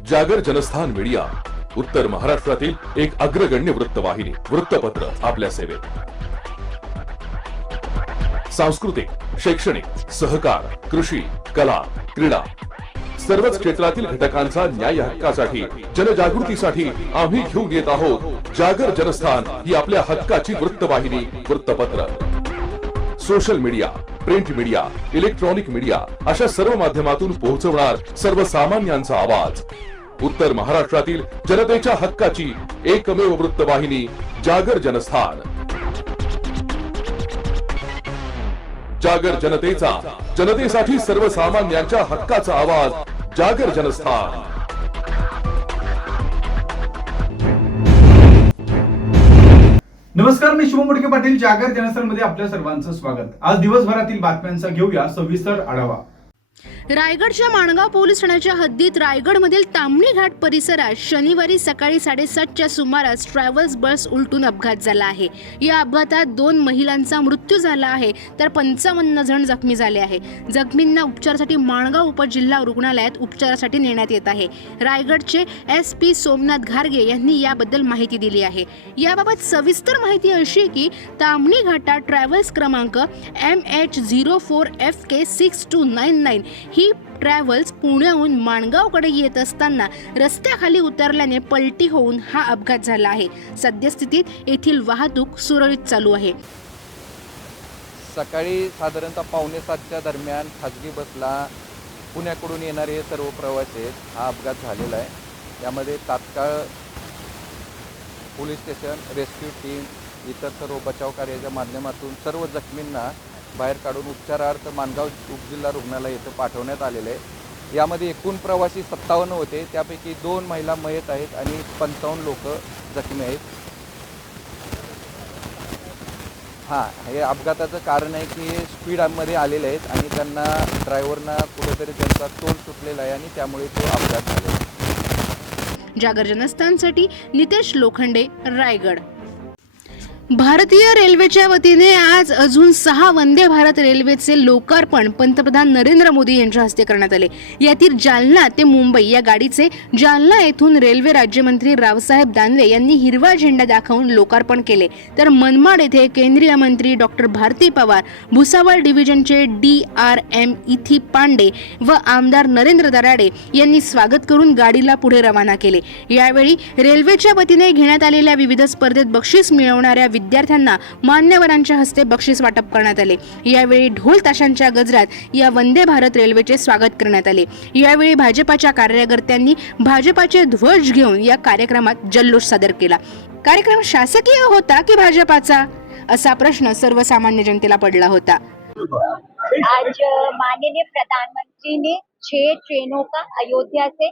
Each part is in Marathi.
जागर जनस्थान मीडिया, उत्तर महाराष्ट्रातील एक अग्रगण्य वृत्तवाहिनी, वृत्तपत्र आपल्या सेवेत. सांस्कृतिक, शैक्षणिक, सहकार, कृषी, कला, क्रीडा सर्वच क्षेत्रातील घटकांचा न्याय हक्कासाठी, जनजागृतीसाठी आम्ही घेऊन येत आहोत जागर जनस्थान ही आपल्या हक्काची वृत्तवाहिनी, वृत्तपत्र. Social media, print media, electronic media अशा सर्व माध्यमातून पोहोचवणार सर्वसामान्यांचा आवाज. उत्तर महाराष्ट्रातील जनतेच्या हक्काची एकमेव वृत्तवाहिनी जागर जनस्थान. जागर जनतेचा, जनतेसाठी सर्वसामान्यांच्या हक्काचा आवाज, जागर जनस्थान. नमस्कार, मी शुभम मुडके पाटील. जागर जनस्थान मध्ये आपल्या सर्वांचं स्वागत. आज दिवसभरातील बातम्यांचा घेऊया सविस्तर आढावा. रायगडच्या माणगाव पोलीस ठाण्याच्या हद्दीत रायगडमधील तांबणी घाट परिसरात शनिवारी सकाळी 7:30च्या सुमारास ट्रॅव्हल्स बस उलटून अपघात झाला आहे. या अपघातात 2 महिलांचा मृत्यू झाला आहे तर 55 जण जखमी झाले आहे. जखमींना उपचारासाठी माणगाव उपजिल्हा रुग्णालयात उपचारासाठी नेण्यात येत आहे. रायगडचे SP सोमनाथ घारगे यांनी याबद्दल माहिती दिली आहे. याबाबत सविस्तर माहिती अशी की तांबणी घाटात ट्रॅव्हल्स क्रमांक MH04FK6299 ही ट्रॅव्हल्स पुण्याहून माणगावकडे येत असताना रस्त्याखाली उतरल्याने पलटी होऊन हा अपघात झाला आहे. सद्यस्थितीत येथील वाहतूक सुरळीत चालू आहे. सकाळी साधारणतः 6:45च्या दरम्यान खाजगी बसला पुण्याकडून येणारे हे सर्व प्रवासी आहेत. हा अपघात झालेला आहे. यामध्ये तात्काळ पोलीस स्टेशन, रेस्क्यू टीम, इतर सर्व बचाव कार्याच्या माध्यमातून सर्व जखमींना बाहेर काढून उपचारार्थ माणगाव उपजिल्हा रुग्णालय येथे पाठवण्यात आलेले आहे. यामध्ये एकूण प्रवासी 57 होते. त्यापैकी 2 महिला मयत आहेत आणि 55 लोक जखमी आहेत. हे अपघाताचं कारण आहे की हे स्पीडमध्ये आलेले आहेत आणि त्यांना ड्रायव्हरना कुठेतरी त्यांचा तोल सुटलेला आहे आणि त्यामुळे तो अपघात झाला. जागर जनस्थानसाठी नितेश लोखंडे, रायगड. भारतीय रेल्वेच्या वतीने आज अजून 6 वंदे भारत रेल्वेचे लोकार्पण पंतप्रधान नरेंद्र मोदी यांच्या हस्ते करण्यात आले. यातील जालना ते मुंबई या गाडीचे जालना येथून रेल्वे राज्यमंत्री रावसाहेब दानवे यांनी हिरवा झेंडा दाखवून लोकार्पण केले. तर मनमाड येथे केंद्रीय मंत्री डॉक्टर भारती पवार, भुसावळ डिव्हिजनचे DRM इथी पांडे व आमदार नरेंद्र दराडे यांनी स्वागत करून गाडीला पुढे रवाना केले. यावेळी रेल्वेच्या वतीने घेण्यात आलेल्या विविध स्पर्धेत बक्षीस मिळवणाऱ्या विद्यार्थ्यांना मान्यवरांच्या हस्ते बक्षीस वाटप करण्यात आले. यावेळी ढोल ताशांच्या गजरात या वंदे भारत रेल्वेचे स्वागत करण्यात आले. यावेळी भाजपाच्या कार्यकर्त्यांनी भाजपाचे ध्वज घेऊन या कार्यक्रमात जल्लोष सादर केला. कार्यक्रम शासकीय होता की भाजपाचा, असा प्रश्न सर्वसामान्य जनतेला पडला होता. आज माननीय प्रधानमंत्री ने 6 ट्रेनों का अयोध्या से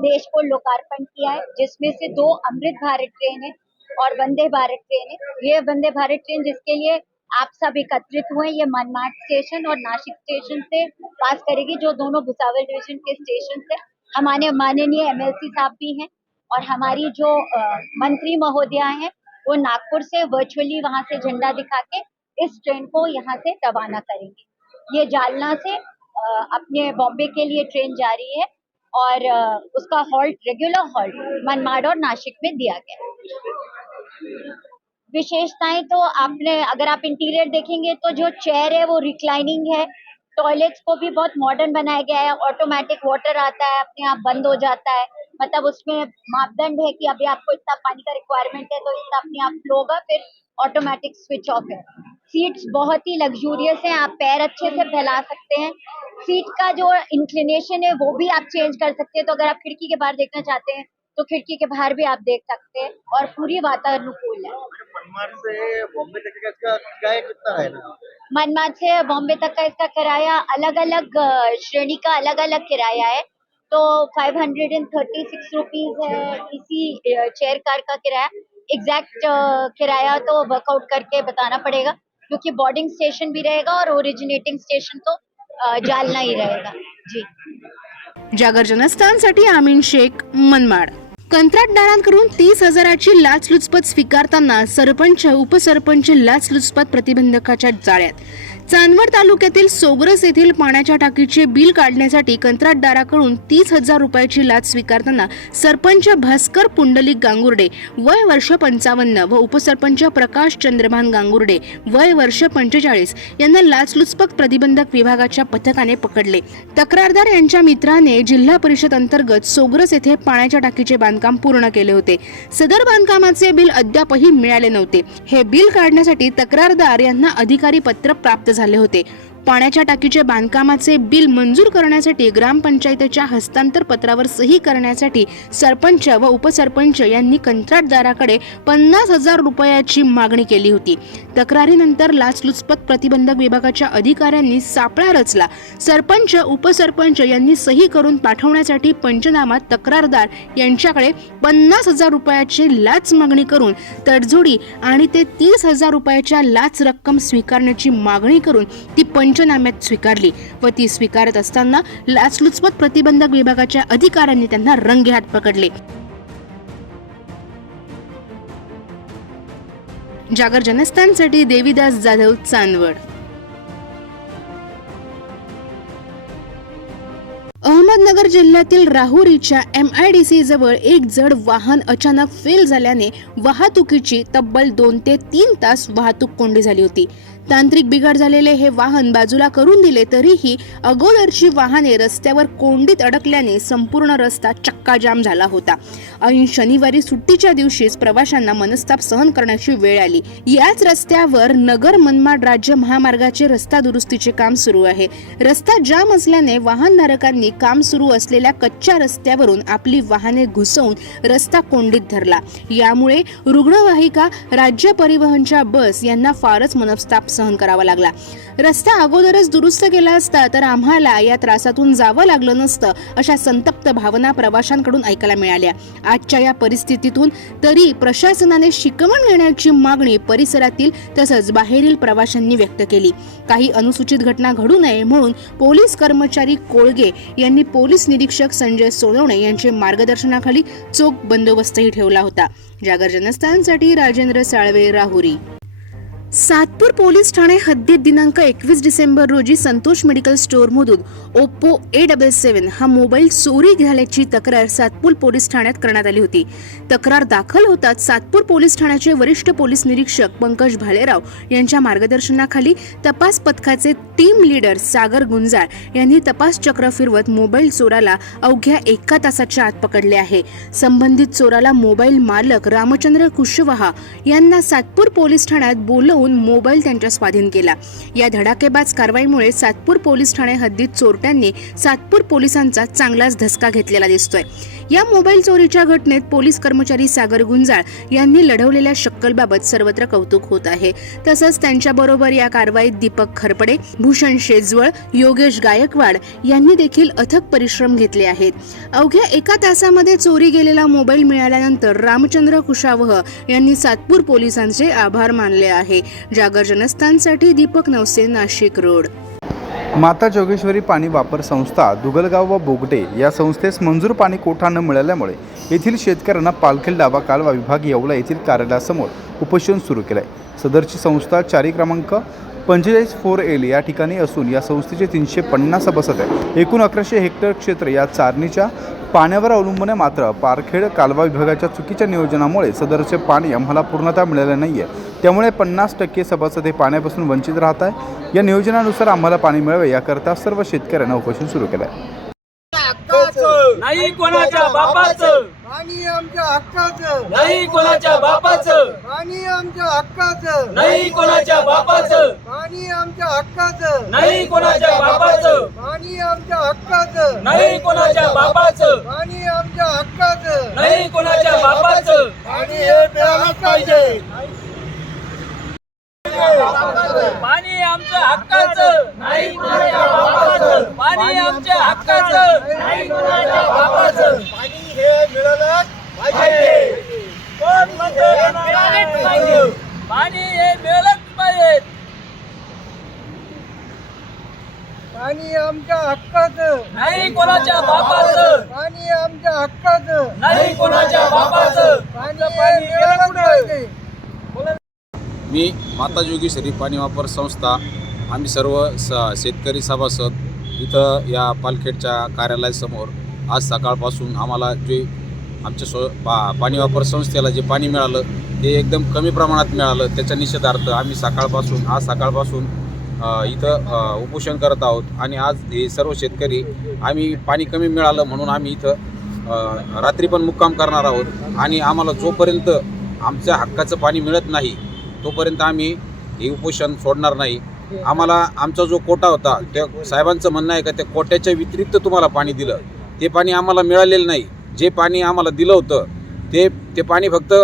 देश को लोकार्पण किया है, जिसमें से 2 अमृत भारत ट्रेन है और वंदे भारत ट्रेन है. ये वंदे भारत ट्रेन जिसके लिए आप सब एकत्रित हुए, ये मनमाड स्टेशन और नासिक स्टेशन से पास करेगी, जो दोनों भुसावल डिवीजन के स्टेशन से. हमारे माननीय MLC साहब भी हैं और हमारी जो मंत्री महोदया हैं वो नागपुर से वर्चुअली वहां से झंडा दिखा के इस ट्रेन को यहाँ से रवाना करेंगे. ये जालना से अपने बॉम्बे के लिए ट्रेन जा रही है और उसका हॉल्ट, रेगुलर हॉल्ट मनमाड और नासिक में दिया गया है. विशेषताएं तो आपने, अगर आप इंटीरियर देखेंगे तो जो चेयर है वो रिक्लाइनिंग है. टॉयलेट्स को भी बहुत मॉडर्न बनाया गया है. ऑटोमेटिक वाटर आता है, अपने आप बंद हो जाता है. मतलब उसमें मापदंड है कि अभी आपको इतना पानी का रिक्वायरमेंट है तो इतना अपने आप फ्लो होगा, फिर ऑटोमेटिक स्विच ऑफ है. सीट्स बहुत ही लग्जूरियस हैं, आप पैर अच्छे से फैला सकते हैं. सीट का जो इंक्लिनेशन है वो भी आप चेंज कर सकते हैं. तो अगर आप खिड़की के बाहर देखना चाहते हैं तो खिड़की के बाहर भी आप देख सकते हैं और पूरी वातानुकूल है. मनमाड से बॉम्बे तक का इसका किराया कितना है ना? मनमाड से बॉम्बे तक का इसका किराया अलग अलग श्रेणी का अलग अलग किराया है. तो 536 रुपीज है इसी चेयर कार का किराया. एग्जैक्ट किराया तो वर्कआउट करके बताना पड़ेगा, क्योंकि बोर्डिंग स्टेशन भी रहेगा और ओरिजिनेटिंग स्टेशन तो जालना ही रहेगा. जी. जागर जनस्थानसाठी आमीन शेख, मनमाड. कंत्राटदारांकडून 30,000ची लाचलुचपत स्वीकारताना सरपंच, उपसरपंच लाचलुचपत प्रतिबंधकाच्या जाळ्यात. चांदवड तालुक्यातील सोग्रस येथील पाण्याच्या टाकीचे बिल काढण्यासाठी कंत्राटदाराकडून 30,000 रुपयाची लाच स्वीकारताना सरपंच भास्कर पुंडलिक गांगुर्डे वय वर्ष 55 व उपसरपंच प्रकाश चंद्रभान गांगुर्डे वय वर्ष 45 यांना लाचलुचपत प्रतिबंधक विभागाच्या पथकाने पकडले. तक्रारदार यांच्या मित्राने जिल्हा परिषद अंतर्गत सोग्रस येथे पाण्याच्या टाकीचे बांधकाम पूर्ण केले होते. सदर बांधकामाचे बिल अद्यापही मिळाले नव्हते. हे बिल काढण्यासाठी तक्रारदार यांना अधिकारी पत्र प्राप्त झाले होते. पाण्याच्या टाकीचे बांधकामाचे बिल मंजूर करण्यासाठी ग्रामपंचायतीच्या हस्तांतर पत्रावर सही करण्यासाठी सरपंच व उपसरपंच यांनी कंत्राटदाराकडे 50,000 रुपयाची मागणी केली होती. तक्रारीनंतर लाचलुचपत प्रतिबंधक विभागाच्या अधिकाऱ्यांनी सापळा रचला. सरपंच उपसरपंच यांनी सही करून पाठवण्यासाठी पंचनामात तक्रारदार यांच्याकडे 50,000 रुपयाची लाच मागणी करून तडजोडी आणि ते 30,000 रुपयाच्या लाच रक्कम स्वीकारण्याची मागणी करून ती पंचनाम्यात स्वीकारली व ती स्वीकारत असताना लाचलुचपत प्रतिबंधक विभागाच्या अधिकाऱ्यांनी त्यांना रंगेहात पकडले. जागर जनस्थानसाठी देवीदास जाधव, चांदवड. अहमदनगर जिल्ह्यातील राहुरीच्या MIDC जवळ एक जड वाहन अचानक फेल झाल्याने वाहतुकीची तब्बल 2 ते 3 तास वाहतूक कोंडी झाली होती. तांत्रिक बिघाड झालेले हे वाहन बाजूला करून दिले तरीही अगोदरची वाहने रस्त्यावर कोंडीत अडकल्याने संपूर्ण रस्ता चक्काजाम झाला होता. ऐन शनिवारी सुट्टीच्या दिवशीच प्रवाशांना मनस्ताप सहन करण्याची वेळ आली. याच रस्त्यावर नगर मनमाड राज्य महामार्गाचे रस्ता दुरुस्तीचे काम सुरू आहे. रस्ता जाम असल्याने वाहनधारकांनी काम सुरू असलेल्या कच्च्या रस्त्यावरून आपली वाहने घुसवून रस्ता कोंडीत धरला. यामुळे रुग्णवाहिका, राज्य परिवहनच्या बस यांना फारच मनस्ताप सहन करावा लागला. रस्ता अगोदरच दुरुस्त केला असता तर आम्हाला या त्रासातून जावं लागलं नसतं, अशा संतप्त भावना प्रवाशांकडून ऐकायला मिळाल्या. आजच्या या परिस्थितीतून तरी प्रशासनाने शिकवण घेण्याची मागणी परिसरातील तसंच बाहेरील प्रवाशांनी व्यक्त केली. काही अनुसूचित घटना घडू नये म्हणून पोलीस कर्मचारी कोळगे यांनी पोलीस निरीक्षक संजय सोनवणे यांच्या मार्गदर्शनाखाली चोख बंदोबस्तही ठेवला होता. जागर जनस्थानसाठी राजेंद्र साळवे, राहुरी. सातपूर पोलीस ठाणे हद्दीत दिनांक 21 डिसेंबर रोजी संतोष मेडिकल स्टोअरमधून ओप्पो A77 हा मोबाईल चोरी झाल्याची तक्रार सातपूर पोलीस ठाण्यात करण्यात आली होती. तक्रार दाखल होताच सातपूर पोलीस ठाण्याचे वरिष्ठ पोलीस निरीक्षक पंकज भालेराव यांच्या मार्गदर्शनाखाली तपास पथकाचे टीम लीडर सागर गुंजाळ यांनी तपास चक्र फिरवत मोबाईल चोराला अवघ्या 1 तासाच्या आत पकडले आहे. संबंधित चोराला मोबाईल मालक रामचंद्र कुशवाहा यांना सातपूर पोलीस ठाण्यात बोलवून मोबाईल त्यांच्या स्वाधीन केला. या धडाकेबाज कारवाईमुळे सातपूर पोलीस ठाणे हद्दीत चोरट्यांनी सातपूर पोलिसांचा चांगलाच धसका घेतलेला दिसतोय. या मोबाईल चोरीच्या घटनेत पोलीस कर्मचारी सागर गुंजाळ यांनी लढवलेल्या शक्कलबाबत सर्वत्र कौतुक होत आहे. तसंच त्यांच्याबरोबर या कारवाईत दीपक खरपडे, भूषण शेजवळ, योगेश गायकवाड यांनी देखील अथक परिश्रम घेतले आहेत. अवघ्या 1 तासामध्ये चोरी गेलेला मोबाईल मिळाल्यानंतर रामचंद्र कुशावह यांनी सातपूर पोलिसांचे आभार मानले आहे. जागर जनस्थानसाठी दीपक नवसे, नाशिक रोड. माता जोगेश्वरी पाणी वापर संस्था दुगलगाव व बोगटे या संस्थेस मंजूर पाणी कोठा न मिळाल्यामुळे येथील शेतकऱ्यांना पालखेड डावा कालवा विभाग येवला येथील कार्यालयासमोर उपोषण सुरू केले आहे. सदरची संस्था 4 क्रमांक 45-4L या ठिकाणी असून या संस्थेचे 350 सभासद आहे. एकूण 1100 हेक्टर क्षेत्र या चारणीच्या पाण्यावर अवलंबून आहे. मात्र पारखेड कालवा विभागाच्या चुकीच्या नियोजनामुळे सदरचे पाणी आम्हाला पूर्णतः मिळाले नाही आहे. त्यामुळे 50% सभासद हे पाण्यापासून वंचित राहत आहे. या नियोजनानुसार आम्हाला पाणी मिळावे याकरता सर्व शेतकऱ्यांना उपोषण सुरू केलं आहे. नाही कोणाच्या बापाचं, पाणी आमच्या हक्काचं, नाही कोणाच्या बापाचं, पाणी आमच्या हक्काचं, नाही कोणाच्या बापाचं, पाणी आमच्या हक्काचं, नाही कोणाच्या बापाचं, पाणी आमच्या हक्काचं, नाही कोणाच्या बापाचं, पाणी आमच्या हक्काचं, नाही कोणाच्या बापाचं, पाणी हे मिळालंच पाहिजे. पाणी आमच्या हक्काचं, नाही कोणाच्या बापाचं, पाणी आमच्या हक्काचं, नाही कोणाच्या बापाचं, पाणी हे मिळालंच पाहिजे. कोण म्हणतं मिळालंच पाहिजे, पाणी हे मिळालंच पाहिजे. पाणी आमच्या हक्काचं, नाही कोणाच्या बापाचं, पाणी आमच्या हक्काचं, नाही कोणाच्या बापाचं, पाणी हे मिळालंच पाहिजे. मी माता जोगेश्वरी पाणी वापर संस्था आम्ही सर्व शेतकरी सभासद इथं या पालखेडच्या कार्यालयासमोर आज सकाळपासून आम्हाला जे आमच्या पाणी वापर संस्थेला जे पाणी मिळालं ते एकदम कमी प्रमाणात मिळालं, त्याच्या निषेधार्थ आम्ही आज सकाळपासून इथं उपोषण करत आहोत. आणि आज हे सर्व शेतकरी आम्ही पाणी कमी मिळालं म्हणून आम्ही इथं रात्री पण मुक्काम करणार आहोत. आणि आम्हाला जोपर्यंत आमच्या हक्काचं पाणी मिळत नाही तोपर्यंत आम्ही हे उपोषण सोडणार नाही. आम्हाला आमचा जो कोटा होता त्या साहेबांचं म्हणणं आहे का त्या कोट्याच्या व्यतिरिक्त तुम्हाला पाणी दिलं, ते पाणी आम्हाला मिळालेलं नाही. जे पाणी आम्हाला दिलं होतं ते पाणी फक्त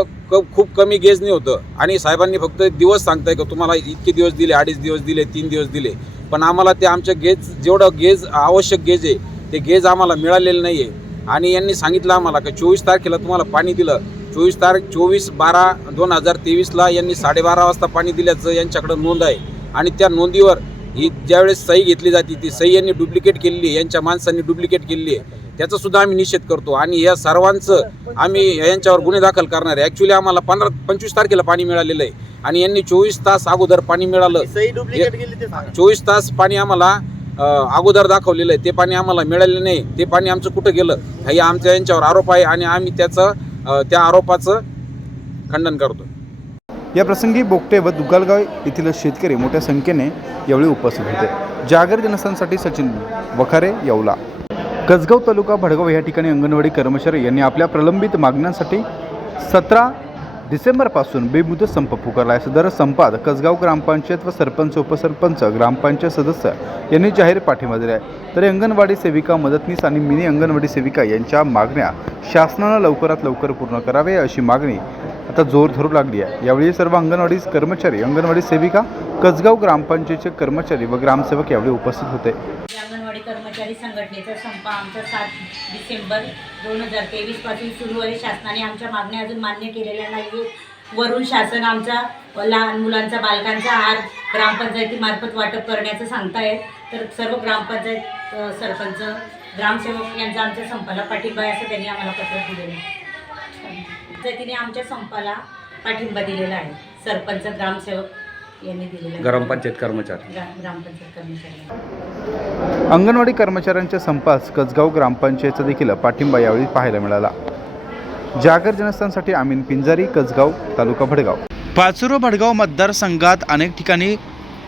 खूप कमी गेजने होतं. आणि साहेबांनी फक्त दिवस सांगताय का तुम्हाला इतके दिवस दिले, 2.5 दिवस दिले, 3 दिवस दिले, पण आम्हाला ते आमच्या जेवढं गेज आवश्यक गेज आहे ते गेज आम्हाला मिळालेलं नाही आहे. आणि यांनी सांगितलं आम्हाला का 24 तारखेला तुम्हाला पाणी दिलं. 24/12/2023 यांनी 12:30 वाजता पाणी दिल्याचं यांच्याकडं नोंद आहे. आणि त्या नोंदीवर ही ज्यावेळेस सही घेतली जाते ती सही यांनी डुप्लिकेट केलेली आहे, यांच्या माणसांनी डुप्लिकेट केलेली आहे. त्याचासुद्धा आम्ही निषेध करतो. आणि या सर्वांचं आम्ही यांच्यावर गुन्हे दाखल करणार आहे. ॲक्च्युली आम्हाला 25 तारखेला पाणी मिळालेलं आहे आणि यांनी 24 तास अगोदर पाणी मिळालं. 24 तास पाणी आम्हाला अगोदर दाखवलेलं आहे, ते पाणी आम्हाला मिळालेलं नाही. ते पाणी आमचं कुठं गेलं हे आमच्या यांच्यावर आरोप आहे आणि आम्ही त्या आरोपाचं खंडन करतो. या प्रसंगी बोगटे व दुगालगाव येथील शेतकरी मोठ्या संख्येने यावेळी उपस्थित होते. जागर जनस्थानसाठी सचिन वखारे, येवला. कसगाव तालुका भडगाव या ठिकाणी अंगणवाडी कर्मचारी यांनी आपल्या प्रलंबित मागण्यांसाठी 17 डिसेंबरपासून बेमुदत संप पुकारला आहे. सदर संपात कसगाव ग्रामपंचायत व सरपंच, उपसरपंच, ग्रामपंचायत सदस्य यांनी जाहीर पाठिंबा दिला आहे. तर अंगणवाडी सेविका, मदतनीस आणि मिनी अंगणवाडी सेविका यांच्या मागण्या शासनानं लवकरात लवकर पूर्ण करावे अशी मागणी आता जोर धरू लागली आहे. यावेळी सर्व अंगणवाडी कर्मचारी, अंगणवाडी सेविका, कसगाव ग्रामपंचायतचे कर्मचारी व ग्रामसेवक यावेळी उपस्थित होते. अंगणवाडी कर्मचारी संघटनेचा संप आमचा 7 डिसेंबर 2023 पासून सुरू आहे. शासनाने आमच्या मागण्या अजून मान्य केलेल्या नाही. वरून शासन आमच्या लहान मुलांचा, बालकांचा आहार ग्रामपंचायतीमार्फत वाटप करण्याचं सांगतायत. तर सर्व ग्रामपंचायत, सरपंच, ग्रामसेवक यांचा आमच्या संपाला पाठिंबा आहे असं त्यांनी आम्हाला पत्र दिलेलं आहे. पंचायतीने आमच्या संपाला पाठिंबा दिलेला आहे. सरपंच, ग्रामसेवक यांनी दिलेला आहे. ग्रामपंचायत कर्मचारी. अंगणवाडी कर्मचाऱ्यांच्या संपास कसगाव ग्रामपंचायतचा देखील पाठिंबा यावेळी पाहायला मिळाला. जागर जनस्थानसाठी आमीन पिंजारी, कसगाव तालुका भडगाव. पाचोरा भडगाव मतदारसंघात अनेक ठिकाणी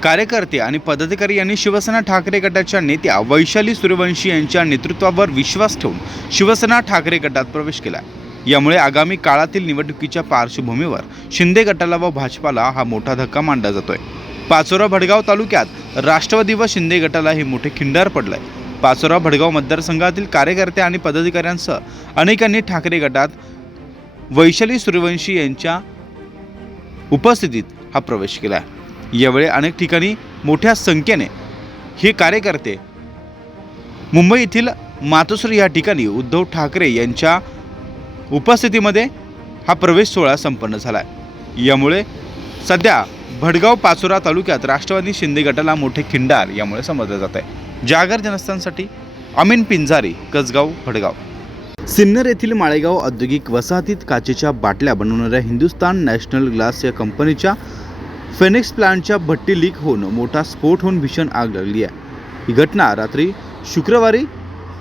कार्यकर्ते आणि पदाधिकारी यांनी शिवसेना ठाकरे गटाच्या नेत्या वैशाली सूर्यवंशी यांच्या नेतृत्वावर विश्वास ठेवून शिवसेना ठाकरे गटात प्रवेश केला. यामुळे आगामी काळातील निवडणुकीच्या पार्श्वभूमीवर शिंदे गटाला व भाजपाला हा मोठा धक्का मानला जातोय. पाचोरा भडगाव तालुक्यात राष्ट्रवादी व शिंदे गटाला हे मोठे खिंडार पडलंय. पाचोरा भडगाव मतदारसंघातील कार्यकर्ते आणि पदाधिकाऱ्यांसह अनेकांनी ठाकरे गटात वैशाली सूर्यवंशी यांच्या उपस्थितीत हा प्रवेश केला. यावेळी अनेक ठिकाणी मोठ्या संख्येने हे कार्यकर्ते मुंबई येथील मातोश्री या ठिकाणी उद्धव ठाकरे यांच्या उपस्थितीमध्ये हा प्रवेश सोहळा संपन्न झाला आहे. यामुळे सध्या भडगाव पाचोरा तालुक्यात राष्ट्रवादी शिंदे गटाला मोठे खिंडार यामुळे समजले जात आहे. जागर जनस्थानसाठी अमीन पिंजारी, कसगाव भडगाव. सिन्नर येथील माळेगाव औद्योगिक वसाहतीत काचेच्या बाटल्या बनवणाऱ्या हिंदुस्तान नॅशनल ग्लास या कंपनीच्या फेनिक्स प्लांटच्या भट्टी लीक होऊन मोठा स्फोट होऊन भीषण आग लागली आहे. ही घटना रात्री शुक्रवारी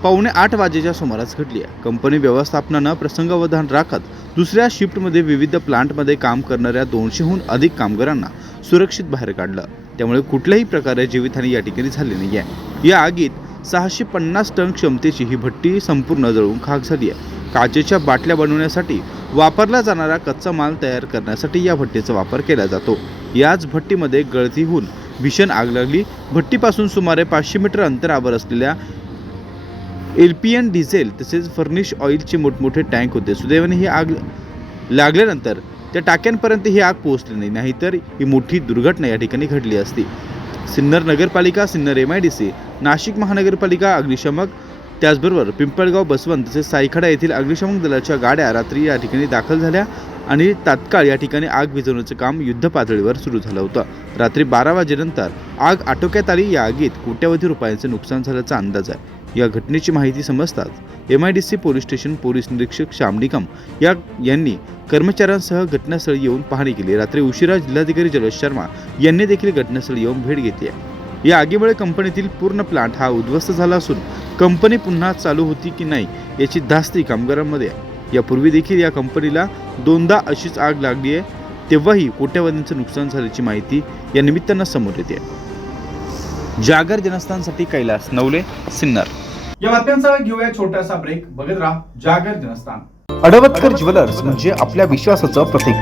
7:45 वाजेच्या सुमारास घडली आहे. कंपनी व्यवस्थापनानं प्रसंगावधान राखत दुसऱ्या शिफ्टमध्ये विविध प्लांटमध्ये काम करणाऱ्या 200हून अधिक कामगारांना सुरक्षित बाहेर काढलं. त्यामुळे कुठल्याही प्रकारे जीवितहानी या ठिकाणी झाली नाही आहे. या आगीत 650 टन क्षमतेची ही भट्टी संपूर्ण जळून खाक झाली आहे. काचेच्या बाटल्या बनवण्यासाठी वापरला जाणारा कच्चा माल तयार करण्यासाठी या भट्टीचा वापर केला जातो. याच भट्टीमध्ये गळती होऊन भीषण आग लागली. भट्टीपासून सुमारे 500 मीटर अंतरावर असलेल्या LPN डिझेल तसेच फर्निश ऑइलचे मोठमोठे टँक होते. सुदैवाने ही आग लागल्यानंतर त्या टाक्यांपर्यंत ही आग पोहोचली नाही, नाहीतर ही मोठी दुर्घटना या ठिकाणी घडली असती. सिन्नर नगरपालिका, सिन्नर MIDC, नाशिक महानगरपालिका, अग्निशमक, त्याचबरोबर पिंपळगाव, बसवंत तसेच सायखडा येथील अग्निशमक दलाच्या गाड्या रात्री या ठिकाणी दाखल झाल्या आणि तात्काळ या ठिकाणी आग विझवण्याचं काम युद्धपातळीवर सुरू झालं होतं. रात्री 12 वाजेनंतर आग आटोक्यात आली. या आगीत कोट्यवधी रुपयांचं नुकसान झाल्याचा अंदाज आहे. या घटनेची माहिती समजताच MIDC पोलीस स्टेशन पोलीस निरीक्षक श्याम निकम यांनी कर्मचाऱ्यांसह घटनास्थळी येऊन पाहणी केली. रात्री उशिरा जिल्हाधिकारी जलज शर्मा यांनी देखील घटनास्थळी येऊन भेट घेतली आहे. या आगीमुळे कंपनीतील पूर्ण प्लांट हा उद्ध्वस्त झाला असून कंपनी पुन्हा चालू होती की नाही याची धास्ती कामगारांमध्ये आहे। यापूर्वी देखील या कंपनीला 2दा अशीच आग लागली आहे, तेव्हाही कोट्यवधींचं नुकसान झाल्याची माहिती या निमित्तानं समोर येते। जागर जनस्थानसाठी कैलास नवले, सिन्नर। या बातम्यांचा घेऊया छोटासा ब्रेक। बघत राहा जागर जनस्थान। अडवतकर ज्वेलर्स म्हणजे आपल्या विश्वासाचं प्रतीक।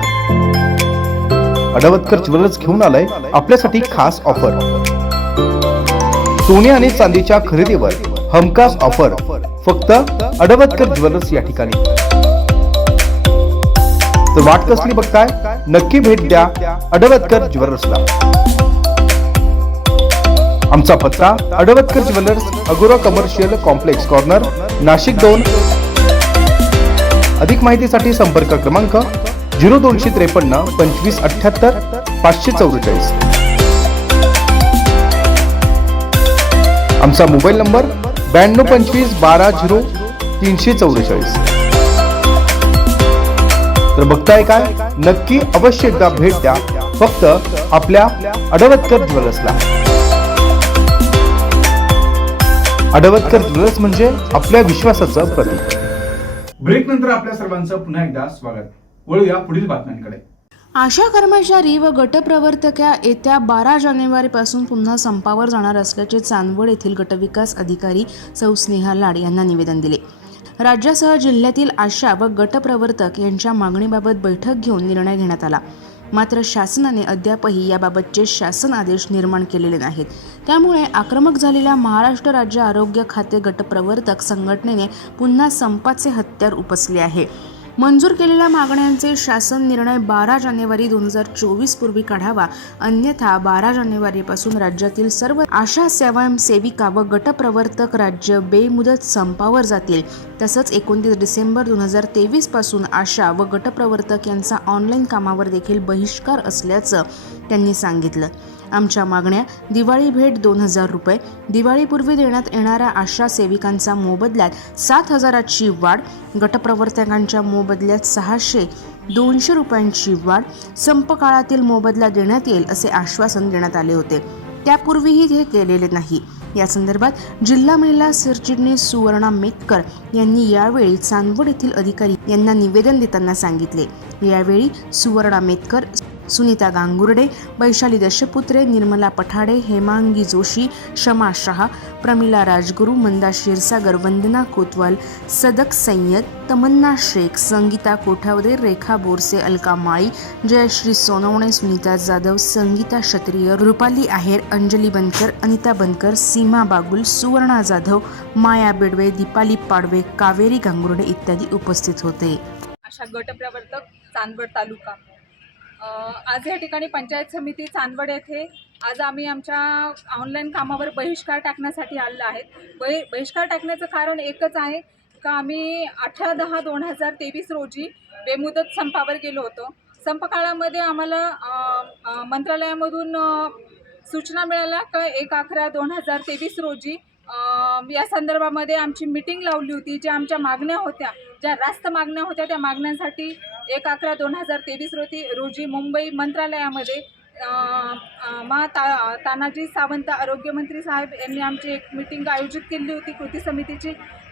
अडवतकर ज्वेलर्स घेऊन आलंय आपल्यासाठी खास ऑफर। सोने आणि चांदीच्या खरेदीवर हमखास ऑफर फक्त अडवतकर ज्वेलर्स या ठिकाणी। तर वाट कसली बघताय, नक्की भेट द्या अडवतकर ज्वेलर्सला। आमचा पत्ता अडवतकर ज्वेलर्स, अगोरा कमर्शियल कॉम्प्लेक्स कॉर्नर, नाशिक 2। अधिक माहितीसाठी संपर्क क्रमांक 0253 25 78 544। आमचा मोबाईल नंबर 92 25 12 0 344। तर बघताय काय, नक्की अवश्य एकदा भेट द्या फक्त आपल्या अडवतकर ज्वेलर्सला। अडवतकर ज्वेलर्स म्हणजे आपल्या विश्वासाचं प्रतीक। ब्रेक नंतर आपल्या सर्वांचं पुन्हा एकदा स्वागत। वळूया पुढील बातम्यांकडे। आशा कर्मचारी व गटप्रवर्तक्या येत्या 12 जानेवारीपासून पुन्हा संपावर जाणार असल्याचे चांदवड येथील गटविकास अधिकारी सौ स्नेहा लाड यांना निवेदन दिले। राज्यासह जिल्ह्यातील आशा व गटप्रवर्तक यांच्या मागणीबाबत बैठक घेऊन निर्णय घेण्यात आला, मात्र शासनाने अद्यापही याबाबतचे शासन आदेश निर्माण केलेले नाहीत। त्यामुळे आक्रमक झालेल्या महाराष्ट्र राज्य आरोग्य खाते गटप्रवर्तक संघटनेने पुन्हा संपाचे हत्यार उपसले आहे। मंजूर केलेल्या मागण्यांचे शासन निर्णय 12 जानेवारी 2024 पूर्वी काढावा, अन्यथा 12 जानेवारीपासून राज्यातील सर्व आशा स्वयंसेविका व गटप्रवर्तक राज्य बेमुदत संपावर जातील। तसंच 29 डिसेंबर 2023 पासून आशा व गटप्रवर्तक यांचा ऑनलाईन कामावर देखील बहिष्कार असल्याचं त्यांनी सांगितलं। आमच्या मागण्या: दिवाळी भेट 2000 रुपये, दिवाळीपूर्वी देण्यात येणाऱ्या आशा सेविकांचा मोबदल्यात 7000ची वाढ, गटप्रवर्तकांच्या मोबदल्यात 600-200 रुपयांची वाढ, संप काळातील मोबदला देण्यात येईल असे आश्वासन देण्यात आले होते, त्यापूर्वीही हे केलेले नाही। या संदर्भात जिल्हा महिला सरचिटणीस सुवर्णा मेतकर यांनी यावेळी चांदवड येथील अधिकारी यांना निवेदन देताना सांगितले। यावेळी सुवर्णा मेतकर, सुनीता गांगुर्डे, वैशाली दशपुत्रे, निर्मला पठाडे, हेमांगी जोशी, शमा शहा, प्रमिला राजगुरू, मंदा क्षीरसागर, वंदना कोतवाल, सदक सय्यद, तमन्ना शेख, संगीता कोठावदे, रेखा बोरसे, अलका माळी, जयश्री सोनवणे, सुनीता जाधव, संगीता क्षत्रिय, रुपाली आहेर, अंजली बनकर, अनिता बनकर, सीमा बागुल, सुवर्णा जाधव, माया बेडवे, दीपाली पाडवे, कावेरी गांगुर्डे इत्यादी उपस्थित होते। अशा गटप्रवर्तक चांदवड तालुका आज या ठिकाणी पंचायत समिती चांदवड येथे आज आम्ही आमच्या ऑनलाईन कामावर बहिष्कार टाकण्यासाठी आलेलो आहेत। बहिष्कार टाकण्याचं कारण एकच आहे का आम्ही 18/10/2023 रोजी बेमुदत संपावर गेलो होतो। संप काळामध्ये आम्हाला मंत्रालयामधून सूचना मिळाल्या का 1/11/2023 रोजी या संदर्भामध्ये आमची मीटिंग लावली होती। ज्या आमच्या मागण्या होत्या, ज्या रास्त मागण्या होत्या, त्या मागण्यांसाठी 1/11/2023 रोजी मुंबई मंत्रालयामध्ये तानाजी सावंत आरोग्यमंत्री साहेब यांनी आमची एक मीटिंग आयोजित केली होती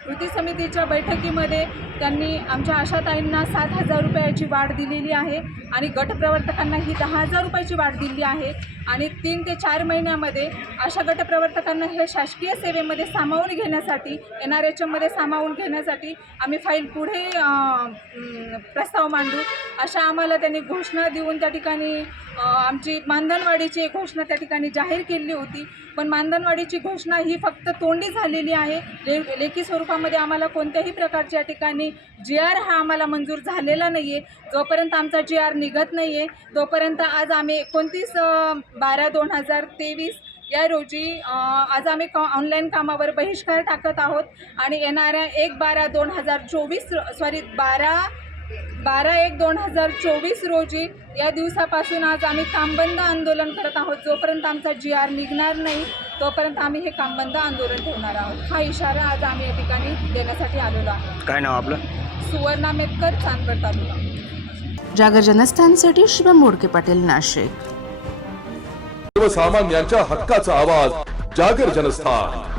कृती समितीच्या बैठकीमध्ये त्यांनी आमच्या आशाताईंना 7000 रुपयाची वाढ दिलेली आहे आणि गटप्रवर्तकांना ही 10,000 रुपयाची वाढ दिली आहे आणि 3 ते 4 महिन्यामध्ये अशा गटप्रवर्तकांना हे शासकीय सेवेमध्ये सामावून घेण्यासाठी NRHMमध्ये सामावून घेण्यासाठी आम्ही फाईल पुढे प्रस्ताव मांडू अशा आम्हाला त्यांनी घोषणा देऊन त्या ठिकाणी आमची मानधनवाढीची घोषणा त्या ठिकाणी जाहीर केली होती। पण मानधनवाढीची घोषणा ही फक्त तोंडी झालेली आहे, लेखी स्वरूपामध्ये आम्हाला कोणत्याही प्रकारच्या ठिकाणी GR हा आम्हाला मंजूर झालेला नाही आहे। जोपर्यंत आमचा GR निघत नाही आहे तोपर्यंत आज आम्ही 29/12/2023 या रोजी आज आम्ही ऑनलाईन कामावर बहिष्कार टाकत आहोत आणि येणाऱ्या 12/1/2024 रोजी या दिवसापासून आज आम्ही कामबंद आंदोलन करत आहोत। जोपर्यंत आमचा GR निघणार नाही तोपर्यंत आम्ही हे कामबंद आंदोलन ठेवणार आहोत। हा इशारा आज आम्ही या ठिकाणी देण्यासाठी आलेलो आहोत। काय नाव आपलं? सुवर्णा मेतकर, चांदवड तालुका। जागर जनस्थानसाठी शिवम मोडके पाटील, नाशिक। सर्वसामान्यांच्या हक्काचा आवाज जागर जनस्थान.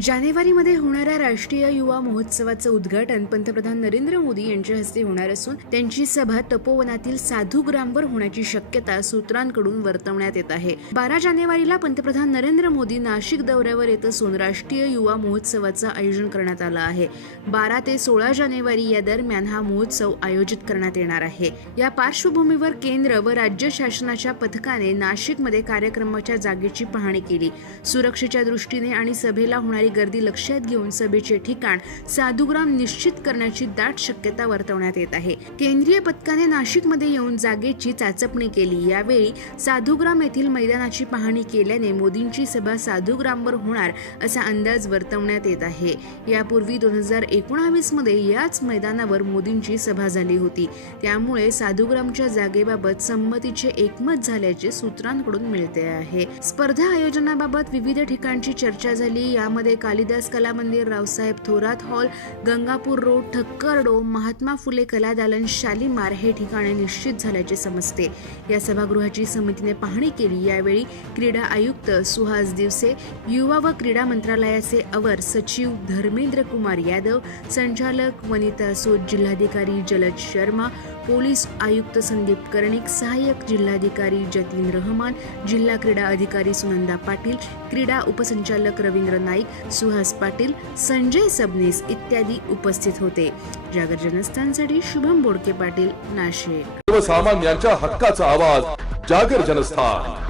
जानेवारीमध्ये होणाऱ्या राष्ट्रीय युवा महोत्सवाचं उद्घाटन पंतप्रधान नरेंद्र मोदी यांच्या हस्ते होणार असून त्यांची सभा तपोवनातील साधूग्रामवर होण्याची शक्यता सूत्रांकडून वर्तवण्यात येत आहे. 12 जानेवारीला पंतप्रधान नरेंद्र मोदी नाशिक दौऱ्यावर येत असून राष्ट्रीय युवा महोत्सवाचं आयोजन करण्यात आलं आहे. 12 ते 16 जानेवारी या दरम्यान हा महोत्सव आयोजित करण्यात येणार आहे. या पार्श्वभूमीवर केंद्र व राज्य शासनाच्या पथकाने नाशिकमध्ये कार्यक्रमाच्या जागेची पाहणी केली. सुरक्षेच्या दृष्टीने आणि सभेला होणारी गर्दी लक्षात घेऊन सभेचे ठिकाण साधूग्राम निश्चित करण्याची दाट शक्यता वर्तवण्यात येत आहे. केंद्रीय पथकाने नाशिकमध्ये येऊन जागेची चाचपणी केली. यावेळी साधूग्राम येथील मैदानाची पाहणी केल्याने मोदींची सभा साधूग्रामवर होणार असा अंदाज वर्तवण्यात येत आहे. यापूर्वी 2019 मध्ये याच मैदानावर मोदींची सभा झाली होती. त्यामुळे साधूग्रामच्या जागेबाबत संमतीचे एकमत झाल्याचे सूत्रांकडून मिळते आहे. स्पर्धा आयोजनाबाबत विविध ठिकाणची चर्चा झाली. यामध्ये कालिदास कला मंदिर, रावसाहेब थोरात हॉल, गंगापूर रोड, ठक्करडो, महात्मा फुले कला दालन, शालीमार हे ठिकाणे निश्चित झाल्याचे समजते. या सभागृहाची समितीने पाहणी केली. यावेळी क्रीडा आयुक्त सुहास दिवसे, युवा व क्रीडा मंत्रालयाचे अवर सचिव धर्मेंद्र कुमार यादव, संचालक वनिता सूद, जिल्हाधिकारी जलज शर्मा, पोलीस आयुक्त संदीप कर्णिक, सहाय्यक जिल्हाधिकारी जतीन रहमान, जिल्हा क्रीडा अधिकारी सुनंदा पाटील, क्रीडा उपसंचालक रवींद्र नाईक, सुहास पाटील, संजय सबनीस इत्यादी उपस्थित होते. जागर जनस्थानसाठी शुभम बोडके पाटील, नाशिक. सर्वसामान्यांच्या हक्काचा आवाज, जागर जनस्थान.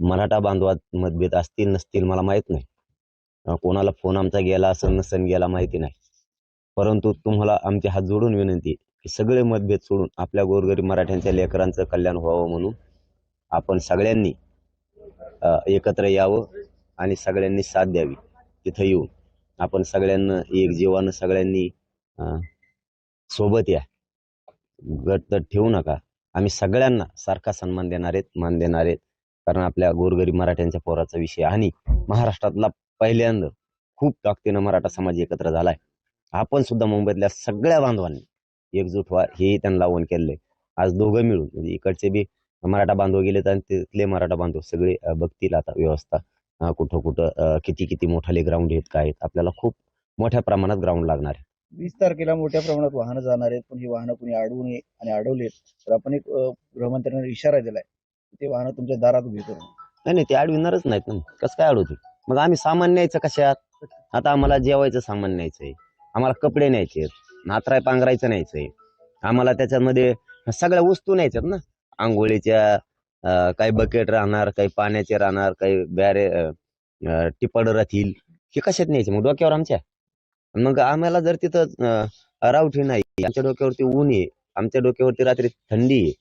मराठा बांधवात मतभेद असतील नसतील मला माहित नाही. कोणाला फोन आमचा गेला असेल नसेल गेला माहिती नाही. परंतु तुम्हाला आमचे हात जोडून विनंती की सगळे मतभेद सोडून आपल्या गोरगरीब मराठ्यांच्या लेकरांचं कल्याण व्हावं म्हणून आपण सगळ्यांनी एकत्र यावं आणि सगळ्यांनी साथ द्यावी. तिथं येऊन आपण सगळ्यांना एक जीवानं सगळ्यांनी सोबत या, गट ठेवू नका. आम्ही सगळ्यांना सारखा सन्मान देणार आहेत, मान देणार आहेत. कारण आपल्या गोरगरीब मराठ्यांच्या पोराचा विषय आणि महाराष्ट्रातला पहिल्यांदा खूप ताकदीनं मराठा समाज एकत्र झालाय. आपण सुद्धा मुंबईतल्या सगळ्या बांधवांनी एकजूट व्हा हेही त्यांना आवाहन केलंय. आज दोघं मिळून म्हणजे इकडचे बी मराठा बांधव गेलेत आणि तिथले मराठा बांधव सगळे बघतील आता व्यवस्था कुठं कुठं किती मोठाले ग्राउंड आहेत काय आहेत. आपल्याला खूप मोठ्या प्रमाणात ग्राउंड लागणार आहे. 20 तारखेला मोठ्या प्रमाणात वाहनं जाणार आहेत, पण ही वाहनं कुणी अडवू नये आणि अडवलेत तर आपण एक गृहमंत्र्यांनी इशारा दिलाय ते वाहनं तुमच्या दारात उभी करू. नाही ते अडविणारच नाहीत ना. कसं काय अडवतील? मग आम्ही सामान न्यायचं कशात? आता आम्हाला जेवायचं सामान न्यायचंय, आम्हाला कपडे न्यायचे, नातराय पांघरायचं न्यायचंय, आम्हाला त्याच्यामध्ये सगळ्या वस्तू न्यायच्यात ना. आंघोळीच्या काही बकेट राहणार, काही पाण्याचे राहणार, काही बॅरे टिपड राहतील. हे कशात न्यायचे मग डोक्यावर आमच्या? मग आम्हाला जर तिथं रावठी नाही, आमच्या डोक्यावरती ऊन आहे, आमच्या डोक्यावरती रात्री थंडी आहे,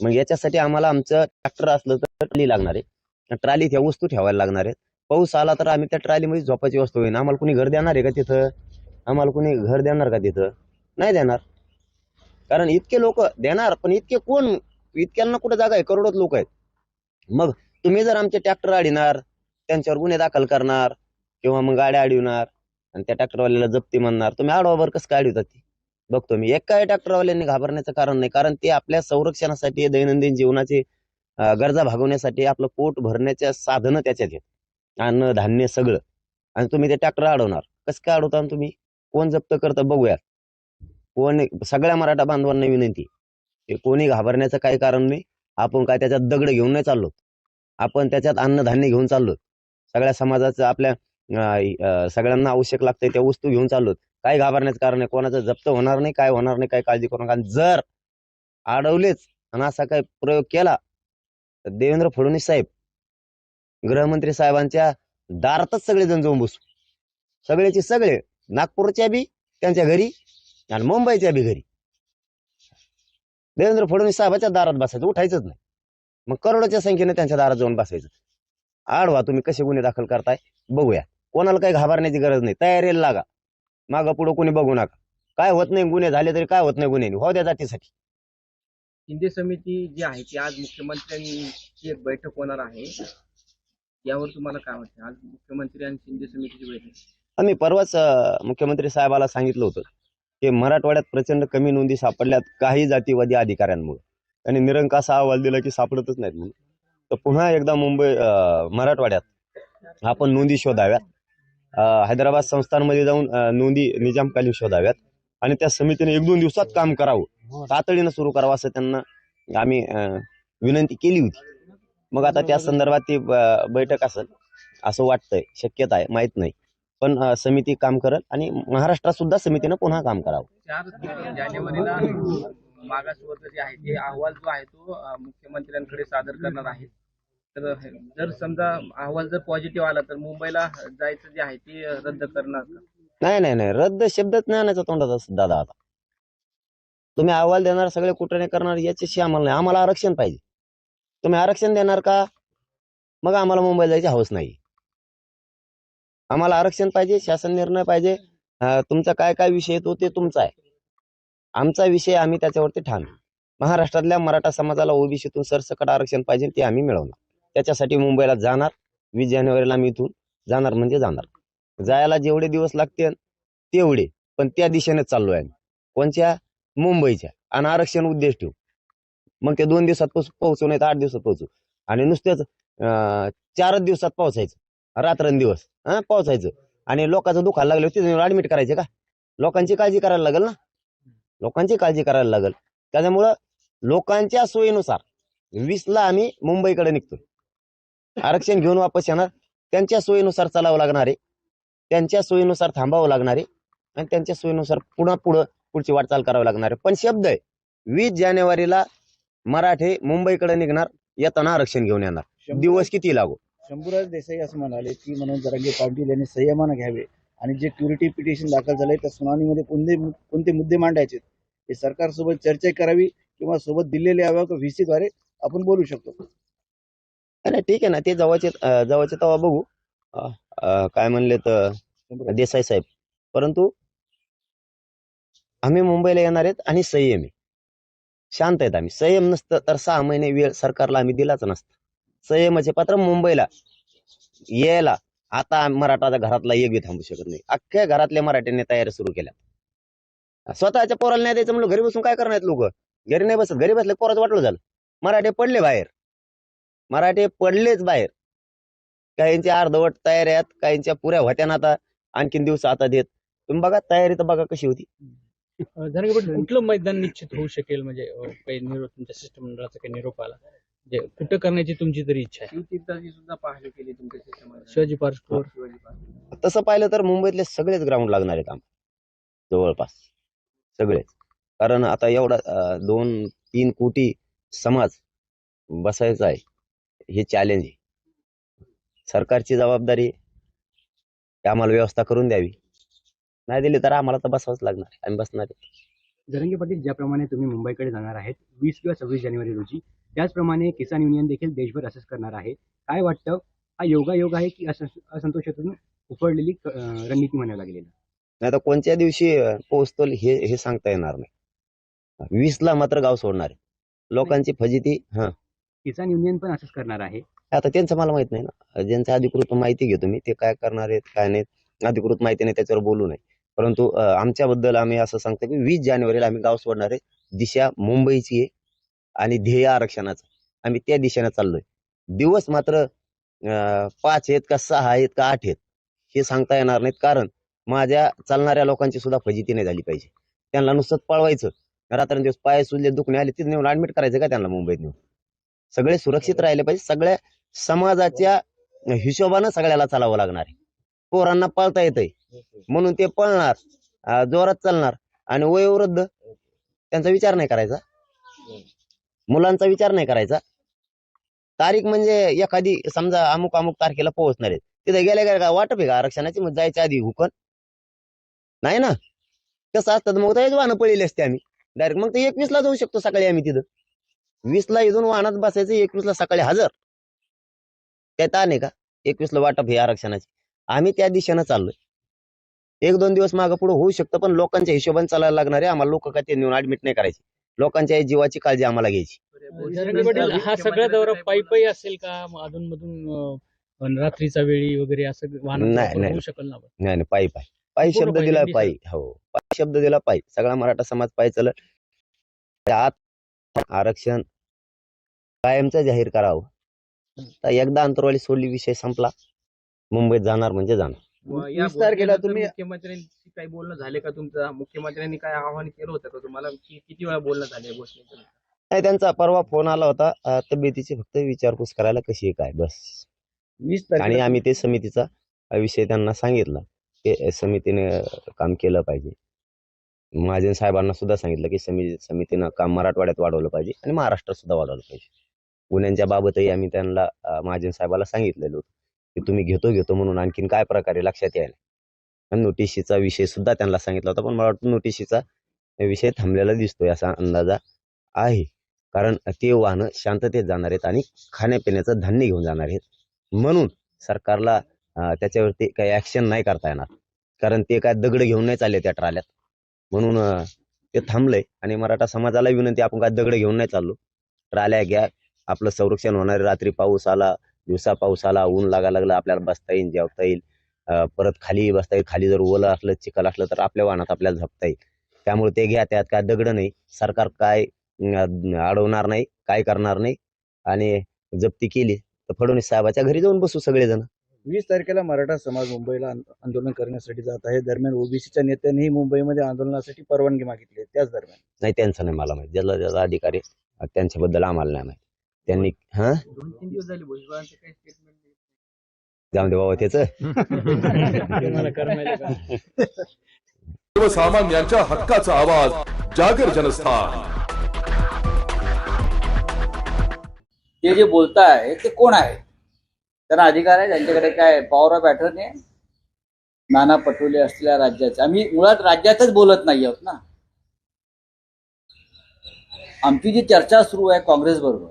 मग याच्यासाठी आम्हाला आमचं ट्रॅक्टर असलं तर ट्रॉली लागणार आहे. ट्रॉलीत ह्या वस्तू ठेवायला लागणार आहेत. पाऊस आला तर आम्ही त्या ट्रॉलीमध्ये झोपायची वस्तू होईल. आम्हाला कोणी घर देणार आहे का तिथं? आम्हाला कोणी घर देणार का तिथं? नाही देणार. कारण इतके लोक देणार, पण इतके कोण? इतक्यांना कुठं जागा आहे? करोडोत लोक आहेत. मग तुम्ही जर आमचे ट्रॅक्टर अडविणार, त्यांच्यावर गुन्हे दाखल करणार किंवा मग गाड्या अडविणार आणि त्या ट्रॅक्टरवाल्याला जप्ती म्हणणार, तुम्ही आडवावर कसं काय अडवितात ती बघतो मी. एका ट्रॅक्टरवाल्यांनी घाबरण्याचं कारण नाही. कारण ते आपल्या संरक्षणासाठी, दैनंदिन जीवनाचे गरजा भागवण्यासाठी, आपलं पोट भरण्याच्या साधनं त्याच्यात आहेत, अन्न धान्य सगळं. आणि तुम्ही ते ट्रॅक्टर अडवणार. कसं काय अडवता तुम्ही? कोण जप्त करतं बघूया. कोण? सगळ्या मराठा बांधवांना विनंती, कोणी घाबरण्याचं काही कारण नाही. आपण काय त्याच्यात दगड घेऊन नाही चाललो, आपण त्याच्यात अन्नधान्य घेऊन चाललो. सगळ्या समाजाचं आपल्या सगळ्यांना आवश्यक लागतंय त्या वस्तू घेऊन चाललो. काय घाबरण्याचं कारण नाही. कोणाचं जप्त होणार नाही, काय होणार नाही, काय काळजी करू नका. जर अडवलेच आणि असा काही प्रयोग केला तर देवेंद्र फडणवीस साहेब, गृहमंत्री साहेबांच्या दारातच सगळेजण जाऊन बसू. सगळेचे सगळे, नागपूरच्या बी त्यांच्या घरी आणि मुंबईच्या बी घरी. देवेंद्र फडणवीस साहेबांच्या दारात बसायचं, उठायचंच नाही. मग करोडोच्या संख्येने त्यांच्या दारात जाऊन बसायचं. आडवा तुम्ही कसे गुन्हे दाखल करताय बघूया. कोणाला काही घाबरण्याची गरज नाही. तयारीला लागा. मागं पुढं कोणी बघू नका. काय होत नाही, गुन्हे झाले तरी काय होत नाही, गुन्हे हो द्या जातीसाठी. शिंदे समिती जी आहे ती आज मुख्यमंत्र्यांची एक बैठक होणार आहे, यावर तुम्हाला काय वाटतं? आज मुख्यमंत्री आणि शिंदे समितीची बैठक. आम्ही परवाच मुख्यमंत्री साहेबाला सांगितलं होतं की मराठवाड्यात प्रचंड कमी नोंदी सापडल्यात काही जातीवादी अधिकाऱ्यांमुळे. त्यांनी निरंकास अहवाल दिला की सापडतच नाहीत म्हणून. तर पुन्हा एकदा मराठवाड्यात आपण नोंदी शोधाव्यात. हैदराबाद संस्थांमध्ये जाऊन नोंदी निजामकालीन शोधाव्यात आणि त्या समितीने 1-2 दिवसात काम करावं, तातडीनं सुरू करावं असं त्यांना आम्ही विनंती केली होती. मग आता त्या संदर्भात ती बैठक असेल असं वाटतंय, शक्यता आहे, माहीत नाही. पण समिती काम करेल आणि महाराष्ट्रात सुद्धा समितीनं पुन्हा काम करावं. 4 जानेवारीला मागासवर्ग जे आहे ते अहवाल जो आहे तो मुख्यमंत्र्यांकडे सादर करणार आहे. तर जर समजा अहवाल जर पॉझिटिव्ह आला तर मुंबईला जायचं जे आहे ते रद्द करणार का? नाही, रद्द शब्दच नाही आणायचा तोंडाचा दादा. आता तुम्ही अहवाल देणार, सगळे कुठे करणार याच्याशी आम्हाला नाही. आम्हाला आरक्षण पाहिजे. तुम्ही आरक्षण देणार का? मग आम्हाला मुंबईला जायची हौस नाही. आम्हाला आरक्षण पाहिजे, शासन निर्णय पाहिजे. तुमचा काय विषय येतो ते तुमचा आहे. आमचा विषय आम्ही त्याच्यावरती ठाम. महाराष्ट्रातल्या मराठा समाजाला ओबीसीतून सरसकट आरक्षण पाहिजे, ते आम्ही मिळवणार. त्याच्यासाठी मुंबईला जाणार. 20 जानेवारीला आम्ही इथून जाणार म्हणजे जाणार. जायला जेवढे दिवस लागतील तेवढे, पण त्या दिशेने चाललोय आम्ही. कोणत्या? मुंबईच्या. आणि आरक्षण उद्देश ठेवू. मग ते 2 दिवसात पोहोचू, नाही तर 8 दिवसात पोहोचू. आणि नुसतेच 4 दिवसात पोहोचायचं, रात्रंदिवस पोहोचायचं. आणि लोकांचं दुखायला लागलं तिथे ऍडमिट करायचे का? लोकांची काळजी करायला लागेल ना. लोकांची काळजी करायला लागेल. त्याच्यामुळं लोकांच्या सोयीनुसार 20ला आम्ही मुंबईकडे निघतो. आरक्षण घेऊन वापस येणार. त्यांच्या सोयीनुसार चालावं लागणार आहे, त्यांच्या सोयीनुसार थांबावं लागणार आहे आणि त्यांच्या सोयीनुसार पुढची वाटचाल करावी लागणार आहे. पण शब्द आहे, 20 जानेवारीला मराठे मुंबईकडे निघणार, येताना आरक्षण घेऊन येणार. दिवस किती लागो. शंभूराज देसाई असं म्हणाले की मनोज जरांगे पाटील यांनी संयमानं घ्यावे आणि जे क्युरिटी पिटिशन दाखल झालंय त्या सुनावणीमध्ये कोणते मुद्दे मांडायचे हे सरकारसोबत चर्चा करावी किंवा सोबत दिलेले अहवाल व्हीसीद्वारे आपण बोलू शकतो. नाही ठीक आहे ना, ते जवळचे तेव्हा बघू. काय म्हणले तर देसाई साहेब. परंतु आम्ही मुंबईला येणार आहेत आणि संयम आहे, शांत आहेत आम्ही. संयम नसतं तर 6 महिने वेळ सरकारला आम्ही दिलाच नसतं. संयमाचे पात्र मुंबईला यायला आता मराठा घरातला एक बी थांबू शकत नाही. अख्ख्या घरातल्या मराठ्यांनी तयारी सुरू केल्या. स्वतःच्या पोराला नाही द्यायचं म्हणून घरी बसून काय करणार लोक? घरी नाही बसत. घरी बसले पोराचं वाटलं झालं. मराठे पडले बाहेर, मराठे पडलेच बाहेर. काहींची अर्धवट तयाऱ्यात, काहींच्या पुऱ्या होत्या ना. आता आणखीन दिवस आता देत. तुम्ही बघा तयारी तर बघा कशी होती. कुठलं मैदान निश्चित होऊ शकेल म्हणजे काही निरोप तुमच्या सिस्टम मंडळाचा काही निरोप आला म्हणजे कुठं करण्याची तुमची तरी इच्छा आहे? सुद्धा पाहणी केली तुमच्या सिस्टम. शिवाजी पार्क. तसं पाहिलं तर मुंबईतले सगळेच ग्राउंड लागणार आहेत आम्हाला, जवळपास सगळेच. कारण आता एवढा 2-3 कोटी समाज बसायचा आहे, हे चॅलेंज आहे. सरकारची जबाबदारी आम्हाला व्यवस्था करून द्यावी. नाही दिली तर आम्हाला तर बसावंच लागणार, आम्ही बसणार आहे. जरांगे पाटील, ज्याप्रमाणे तुम्ही मुंबईकडे जाणार आहेत 20 किंवा 26 जानेवारी रोजी, त्याचप्रमाणे किसान युनियन देखील देशभर असेच करणार आहे. काय वाटतं, हा योगायोग आहे की असंतोषातून उफडलेली रणनीती म्हणायला लागलेली? नाही तर कोणत्या दिवशी पोहोचतो हे सांगता येणार नाही. 20ला मात्र गाव सोडणार आहे. लोकांची फजिती. किसान युनियन पण असंच करणार आहे. आता त्यांचं मला माहित नाही ना. ज्यांचं अधिकृत माहिती घेतो मी, ते काय करणार आहेत काय नाही, अधिकृत माहिती नाही त्याच्यावर बोलू नये. परंतु आमच्याबद्दल आम्ही असं सांगतो की 20 जानेवारीला आम्ही गाव सोडणार आहे. दिशा मुंबईची आहे आणि ध्येय आरक्षणाचं. आम्ही त्या दिशेने चाललोय. दिवस मात्र 5 आहेत का 6 आहेत का 8 आहेत हे सांगता येणार नाहीत. कारण माझ्या चालणाऱ्या लोकांची सुद्धा फजिती नाही झाली पाहिजे. त्यांना नुसतं पळवायचं, रात्रंदिवस पाय सुजले, दुखणे आले, तिथे नेऊन ऍडमिट करायचं का त्यांना मुंबईत नेऊन? सगळे सुरक्षित राहिले पाहिजे. सगळ्या समाजाच्या हिशोबानं सगळ्याला चालावं लागणार आहे. पोरांना पळता येतंय म्हणून ते पळणार, जोरात चालणार. आणि वयोवृद्ध त्यांचा विचार नाही करायचा, मुलांचा विचार नाही करायचा. तारीख म्हणजे एखादी समजा अमुक तारखेला पोहोचणार आहेत, तिथे गेल्या का वाटप आहे का आरक्षणाची? मग जायच्या आधी हुकन नाही ना. कसं असतं मग तेच वाहनं पळले असते आम्ही डायरेक्ट. मग ते 21ला जाऊ शकतो सकाळी आम्ही तिथं. 20ला इथून वाहनात बसायचं, 21ला सकाळी हजर. त्यात आहे का 21ला वाटप हे आरक्षणाची? आम्ही त्या दिशेनं चाललोय. 1-2 दिवस मागं पुढे होऊ शकतं, पण लोकांच्या हिशोबाने चालायला लागणार आहे आम्हाला. लोक काय ते नेऊन ऍडमिट नाही करायचे. लोकांच्या जीवाची काळजी आम्हाला घ्यायची. हा सगळा दौरा पायी असेल का अधून मधून रात्रीचा वेळी वगैरे असं वाहन होऊ शकल ना? नाही, पायी शब्द दिला पायी. हो, पायी शब्द दिला पायी. सगळा मराठा समाज पायी चालत. आरक्षण कायमचं जाहीर करावं. तर एकदा अंतरवाली सोडली विषय संपला. मुंबईत जाणार म्हणजे जाणार. या 20 तारखेला घोषणेनंतर तुम्ही मुख्यमंत्र्यांशी काही बोलणं झाले का तुमचं? मुख्यमंत्र्यांनी काय आवाहन केलं होतं का तुम्हाला? किती वेळा बोलणं झाले या गोष्टीनंतर? नाही, त्यांचा परवा फोन आला होता, तब्येतीची फक्त विचारपूस करायला कशी आहे काय बस. 20 आणि तारखेला आम्ही ते समितीचा विषय त्यांना सांगितला की समितीने काम केलं पाहिजे. महाजन साहेबांना सुद्धा सांगितलं की समितीनं काम मराठवाड्यात वाढवलं पाहिजे आणि महाराष्ट्रात सुद्धा वाढवलं पाहिजे. गुन्ह्यांच्या बाबतही आम्ही त्यांना महाजन साहेबाला सांगितलेलं होतं की तुम्ही घेतो म्हणून आणखीन काय प्रकारे लक्षात यायला. आणि नोटिशीचा विषय सुद्धा त्यांना सांगितला होता, पण मला वाटतं नोटिशीचा विषय थांबलेला दिसतोय असा अंदाजा आहे. कारण ते वाहनं शांततेत जाणार आहेत आणि खाण्यापिण्याचं धान्य घेऊन जाणार आहेत. म्हणून सरकारला त्याच्यावरती काही ॲक्शन नाही करता येणार, कारण ते काय दगड घेऊन नाही चालले त्या ट्राल्यात. म्हणून ते थांबलंय. आणि मराठा समाजाला विनंती, आपण काय दगड घेऊन नाही चाललो. ट्राल्या घ्या, आपलं संरक्षण होणार. रात्री पाऊस आला, दिवसा पाऊस आला, ऊन लागायला लागलं, आपल्याला बसता येईल, जेवता येईल, परत खाली बसता येईल. खाली जर ओलं असलं, चिखल असलं तर आपल्या वाहनात आपल्याला झोपता येईल. त्यामुळे ते घ्या, त्यात काय दगड नाही. सरकार काय अडवणार नाही, काय करणार नाही. आणि जप्ती केली तर फडणवीस साहेबाच्या घरी जाऊन बसू सगळेजण. 20 तारखेला मराठा समाज मुंबईला आंदोलन करण्यासाठी जात आहे. दरम्यान ओबीसीच्या नेत्यांनीही मुंबईमध्ये आंदोलनासाठी परवानगी मागितली आहे. त्याच दरम्यान नाही, त्यांचं नाही मला माहिती. ज्याला अधिकारी त्यांच्याबद्दल आम्हाला नाही माहिती. त्यांनी 2-3 दिवस झाले भुजबळांचं काही स्टेटमेंट जाऊन दे बाबा त्याचं. सर्वसामान्यांच्या हक्काचा आवाज जागर जनस्थान. ते जे बोलताय ते कोण आहे? त्यांना अधिकार आहे? त्यांच्याकडे काय पॉवर ऑफ अटर्नी आहे? नाना पटोले असलेल्या राज्याचे. आम्ही मुळात राज्यातच बोलत नाही आहोत ना. आमची जी चर्चा सुरू आहे काँग्रेस बरोबर.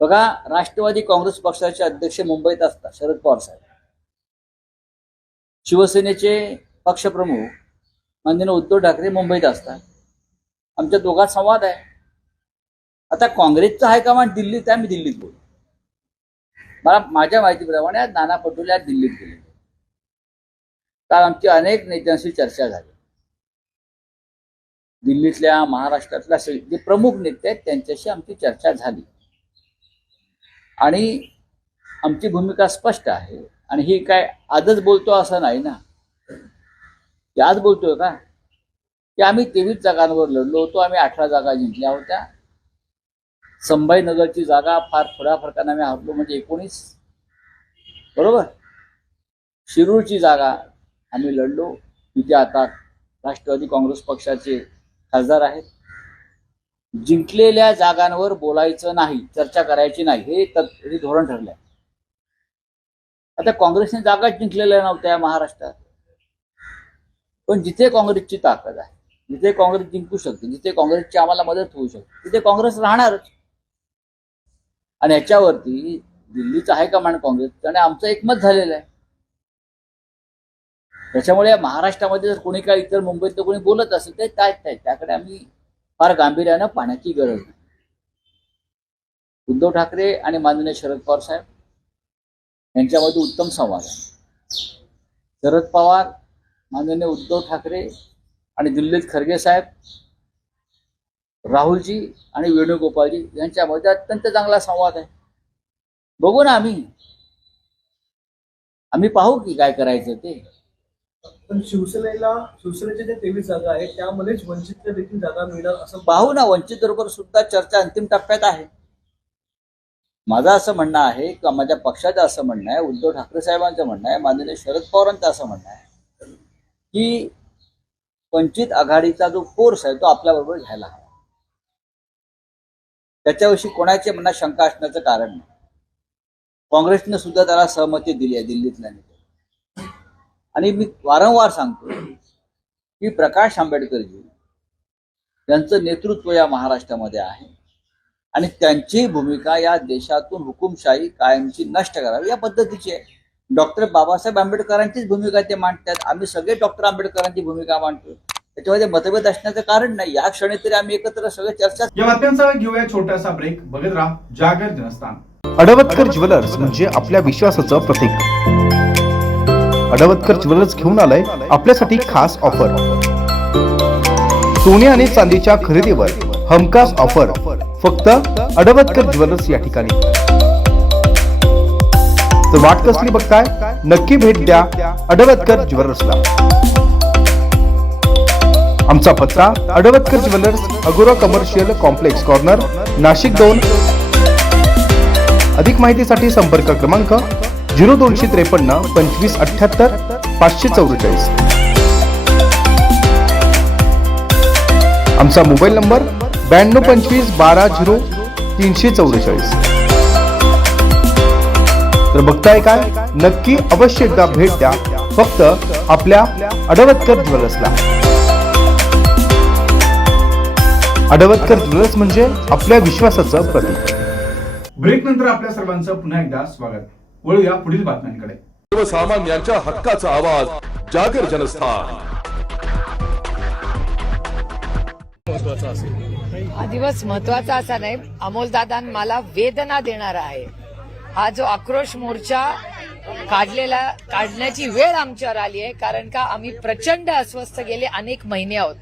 बघा, राष्ट्रवादी काँग्रेस पक्षाचे अध्यक्ष मुंबईत असतात शरद पवार साहेब. शिवसेनेचे पक्षप्रमुख माननीय उद्धव ठाकरे मुंबईत असतात. आमच्या दोघात संवाद आहे. आता काँग्रेसचं हायकमांड दिल्लीत आहे, मी दिल्लीत बोलतो. मला माझ्या माहितीप्रमाणे आज नाना पटोले आज दिल्लीत गेले. काल आमची अनेक नेत्यांशी चर्चा झाली. दिल्लीतल्या, महाराष्ट्रातल्या जे प्रमुख नेते आहेत त्यांच्याशी आमची चर्चा झाली. आणि आमची भूमिका स्पष्ट आहे. आणि ही काय आजच बोलतो असं नाही ना. की आज बोलतोय का की आम्ही 23 जागांवर लढलो होतो, आम्ही 18 जागा जिंकल्या होत्या. संभाजीनगरची जागा फार थोड्या फरकाने आम्ही हरलो, म्हणजे 19. बरोबर. शिरूरची जागा आम्ही लढलो, तिथे आता राष्ट्रवादी काँग्रेस पक्षाचे खासदार आहेत. जिंकलेल्या जागांवर बोलायचं नाही, चर्चा करायची नाही, हे धोरण ठरलंय. आता काँग्रेसने जागा जिंकलेल्या नव्हत्या महाराष्ट्रात, पण जिथे काँग्रेसची ताकद आहे, जिथे काँग्रेस जिंकू शकते, जिथे काँग्रेसची आम्हाला मदत होऊ शकते, तिथे काँग्रेस राहणारच. आणि याच्यावरती दिल्लीचं हायकमांड काँग्रेसचं आणि आमचं एकमत झालेलं आहे. त्याच्यामुळे महाराष्ट्रामध्ये जर कोणी काही इतर मुंबईत कोणी बोलत असेल तर त्याकडे आम्ही फार गांभीर्यानं पाहण्याची गरज नाही. उद्धव ठाकरे आणि माननीय शरद पवार साहेब यांच्यामध्ये उत्तम संवाद आहे. शरद पवार, माननीय उद्धव ठाकरे आणि दिल्लीत खरगे साहेब, राहुलजी आणि वेणुगोपालजी यांच्यामध्ये अत्यंत चांगला संवाद आहे. बघू ना, आम्ही पाहू की काय करायचं ते. पण शिवसेनेच्या ज्या 23 जागा आहेत त्यामध्येच वंचितच्या देखील जागा मिळणार असं पाहू ना. वंचित बरोबर सुद्धा चर्चा अंतिम टप्प्यात आहे. माझं असं म्हणणं आहे किंवा माझ्या पक्षाचं असं म्हणणं आहे, उद्धव ठाकरे साहेबांचं म्हणणं आहे, माननीय शरद पवारांचं असं म्हणणं आहे की वंचित आघाडीचा जो फोर्स आहे तो आपल्याबरोबर घ्यायला हवा. त्याच्याविषयी कोणाच्या मनात शंका असण्याचं कारण नाही. काँग्रेसने सुद्धा त्याला सहमती दिली आहे दिल्लीतल्या नेत्यांनी. आणि मी वारंवार सांगतो की प्रकाश आंबेडकरजी यांचं नेतृत्व या महाराष्ट्रामध्ये आहे आणि त्यांची भूमिका या देशातून हुकुमशाही कायमची नष्ट करावी या पद्धतीची आहे. डॉक्टर बाबासाहेब आंबेडकरांचीच भूमिका ते मांडतात. आम्ही सगळे डॉक्टर आंबेडकरांची भूमिका मांडतो. त्याच्यामध्ये मतभेद असण्याचं कारण नाही. या क्षणी तरी आम्ही एकत्र सगळे चर्चा. या बातम्यांचा घेऊया छोटासा ब्रेक. बघत राहा जागर जनस्थान. अडवतकर ज्वेलर्स म्हणजे आपल्या विश्वासाचं प्रतीक. अडवतकर ज्वेलर्स घेऊन आलंय आपल्यासाठी खास ऑफर. सोने आणि चांदीच्या खरेदीवर हमखास ऑफर फक्त अडवतकर ज्वेलर्स या ठिकाणी. तर वाट कसली बघताय, नक्की भेट द्या अडवतकर ज्वेलर्सला. आमचा पत्ता अडवतकर ज्वेलर्स, अगोरा कमर्शियल कॉम्प्लेक्स कॉर्नर, नाशिक 2. अधिक माहितीसाठी संपर्क क्रमांक 0253 25 78 544. आमचा मोबाईल नंबर 92 25 12 0 344. तर बघताय काय, नक्की अवश्य एकदा भेट द्या फक्त आपल्या अडवतकर ज्वेलर्सला. अडवतकर ज्वेलर्स म्हणजे आपल्या विश्वासाचं प्रतीक. ब्रेक नंतर आपल्या सर्वांचं पुन्हा एकदा स्वागत. वळूया पुढील बातम्यांकडे. सर्वसामान्यांच्या हक्काचा आवाज, जागर जनस्थान. हा दिवस महत्वाचा असा नाही, अमोलदादा मला वेदना देणारा आहे. हा जो आक्रोश मोर्चा काढण्याची वेळ आमच्यावर आली आहे, कारण का आम्ही प्रचंड अस्वस्थ गेले अनेक महिने आहोत.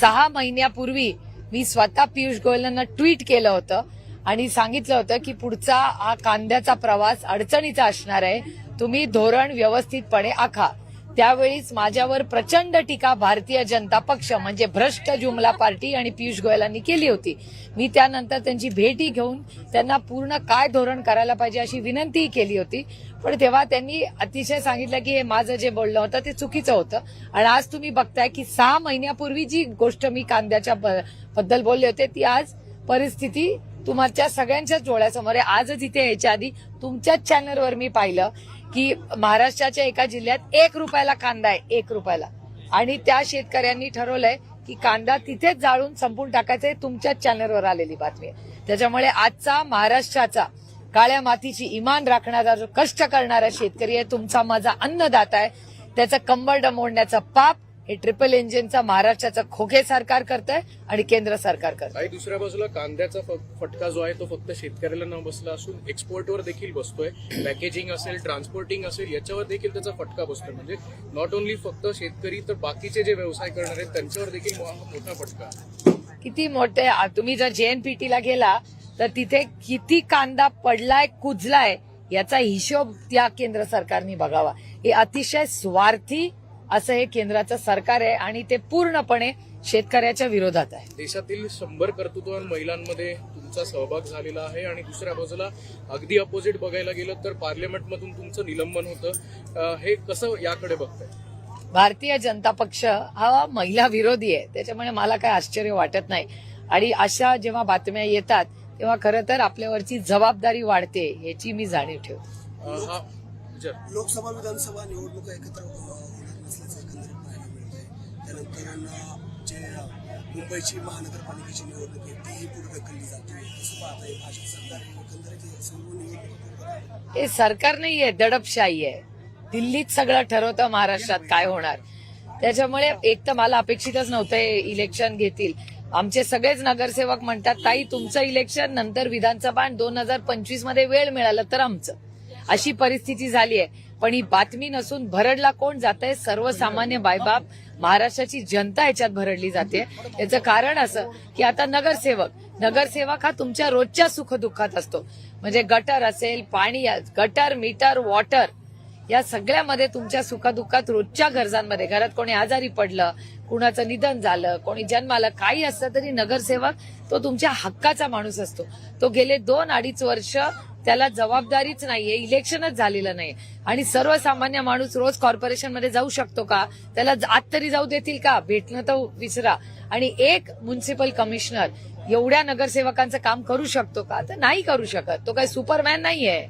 6 महिन्यापूर्वी मी स्वतः पियुष गोयलांना ट्विट केलं होतं आणि सांगितलं होतं की पुढचा हा कांद्याचा प्रवास अडचणीचा असणार आहे, तुम्ही धोरण व्यवस्थितपणे आखा. त्यावेळीच माझ्यावर प्रचंड टीका भारतीय जनता पक्ष म्हणजे भ्रष्ट जुमला पार्टी आणि पियुष गोयलांनी केली होती. मी त्यानंतर त्यांची भेटी घेऊन त्यांना पूर्ण काय धोरण करायला पाहिजे अशी विनंतीही केली होती. पण तेव्हा त्यांनी अतिशय सांगितलं की हे माझं जे बोलणं होतं ते चुकीचं होतं. आणि आज तुम्ही बघताय की 6 महिन्यापूर्वी जी गोष्ट मी कांद्याच्या बद्दल बोलले होते ती आज परिस्थिती तुमच्या सगळ्यांच्याच डोळ्यासमोर आहे. आजच इथे यायच्या आधी तुमच्याच चॅनलवर मी पाहिलं की महाराष्ट्राच्या एका जिल्ह्यात 1 रुपयाला कांदा आहे, 1 रुपयाला, आणि त्या शेतकऱ्यांनी ठरवलंय की कांदा तिथेच जाळून संपून टाकायचं. हे तुमच्याच चॅनलवर आलेली बातमी आहे. त्याच्यामुळे आजचा महाराष्ट्राचा काळ्या मातीची इमान राखणारा जो कष्ट करणारा शेतकरी आहे, तुमचा माझा अन्नदाता आहे, त्याचं कंबरड मोडण्याचं पाप हे ट्रिपल इंजिनचा महाराष्ट्राचं खोके सरकार करतंय आणि केंद्र सरकार करतंय. काही दुसऱ्या बाजूला कांद्याचा फटका जो आहे तो फक्त शेतकऱ्याला न बसला असून एक्सपोर्टवर देखील बसतोय. पॅकेजिंग असेल, ट्रान्सपोर्टिंग असेल, याच्यावर देखील त्याचा फटका बसतोय. म्हणजे नॉट ओन्ली फक्त शेतकरी तर बाकीचे जे व्यवसाय करणार आहेत त्यांच्यावर देखील मोठा फटका. किती मोठे, तुम्ही जर JNPT ला गेला तर तिथे किती कांदा पडलाय, कुजलाय याचा हिशोब त्या केंद्र सरकारने बघावा. हे अतिशय स्वार्थी असं हे केंद्राचं सरकार आहे आणि ते पूर्णपणे शेतकऱ्याच्या विरोधात आहे. देशातील 100 कर्तृत्ववान महिलांमध्ये तुमचा सहभाग झालेला आहे आणि दुसऱ्या बाजूला अगदी अपोजिट बघायला गेलं तर पार्लमेंटमधून तुमचं निलंबन होतं. हे कसं याकडे बघताय? भारतीय जनता पक्ष हा महिला विरोधी आहे, त्याच्यामुळे मला काही आश्चर्य वाटत नाही. आणि अशा जेव्हा बातम्या येतात तेव्हा खरं तर आपल्यावरची जबाबदारी वाढते याची मी जाणीव ठेवते. लोकसभा विधानसभा निवडणुका एकत्र नसल्याचं एकंदरीत पाहायला मिळतंय. त्यानंतर जे मुंबईची महानगरपालिकेची निवडणूक आहे तीही पुढे ढकलली जाते. कसं पाहताय भाजप सरकार एकंदरीत सर्व निवडणूक? हे सरकार नाहीये, दडपशाही आहे. दिल्लीत सगळं ठरवतं महाराष्ट्रात काय होणार. त्याच्यामुळे एक तर मला अपेक्षितच नव्हतं इलेक्शन घेतील. आमचे सगळेच नगरसेवक म्हणतात ताई तुमचं इलेक्शन नंतर विधानसभा 2025 मध्ये वेळ मिळाला तर आमचं, अशी परिस्थिती झाली आहे. पण ही बातमी नसून भरडला कोण जात आहे? सर्वसामान्य बायबाप महाराष्ट्राची जनता याच्यात भरडली जाते. याचं कारण असं की आता नगरसेवक हा तुमच्या रोजच्या सुखदुःखात असतो. म्हणजे गटर असेल, पाणी, गटर, मीटर, वॉटर या सगळ्यामध्ये तुमच्या सुखदुःखात रोजच्या गरजांमध्ये, घरात कोणी आजारी पडलं, कुणाचं निधन झालं, कोणी जन्माला, काही असलं तरी नगरसेवक तो तुमच्या हक्काचा माणूस असतो. तो गेले 2-2.5 वर्ष त्याला जबाबदारीच नाहीये, इलेक्शनच झालेलं नाही. आणि सर्वसामान्य माणूस रोज कॉर्पोरेशनमध्ये जाऊ शकतो का? त्याला आत तरी जाऊ देतील का? भेटणं तर विसरा. आणि एक म्युन्सिपल कमिशनर एवढ्या नगरसेवकांचं काम करू शकतो का? तर नाही करू शकत. तो काही सुपरमॅन नाहीये.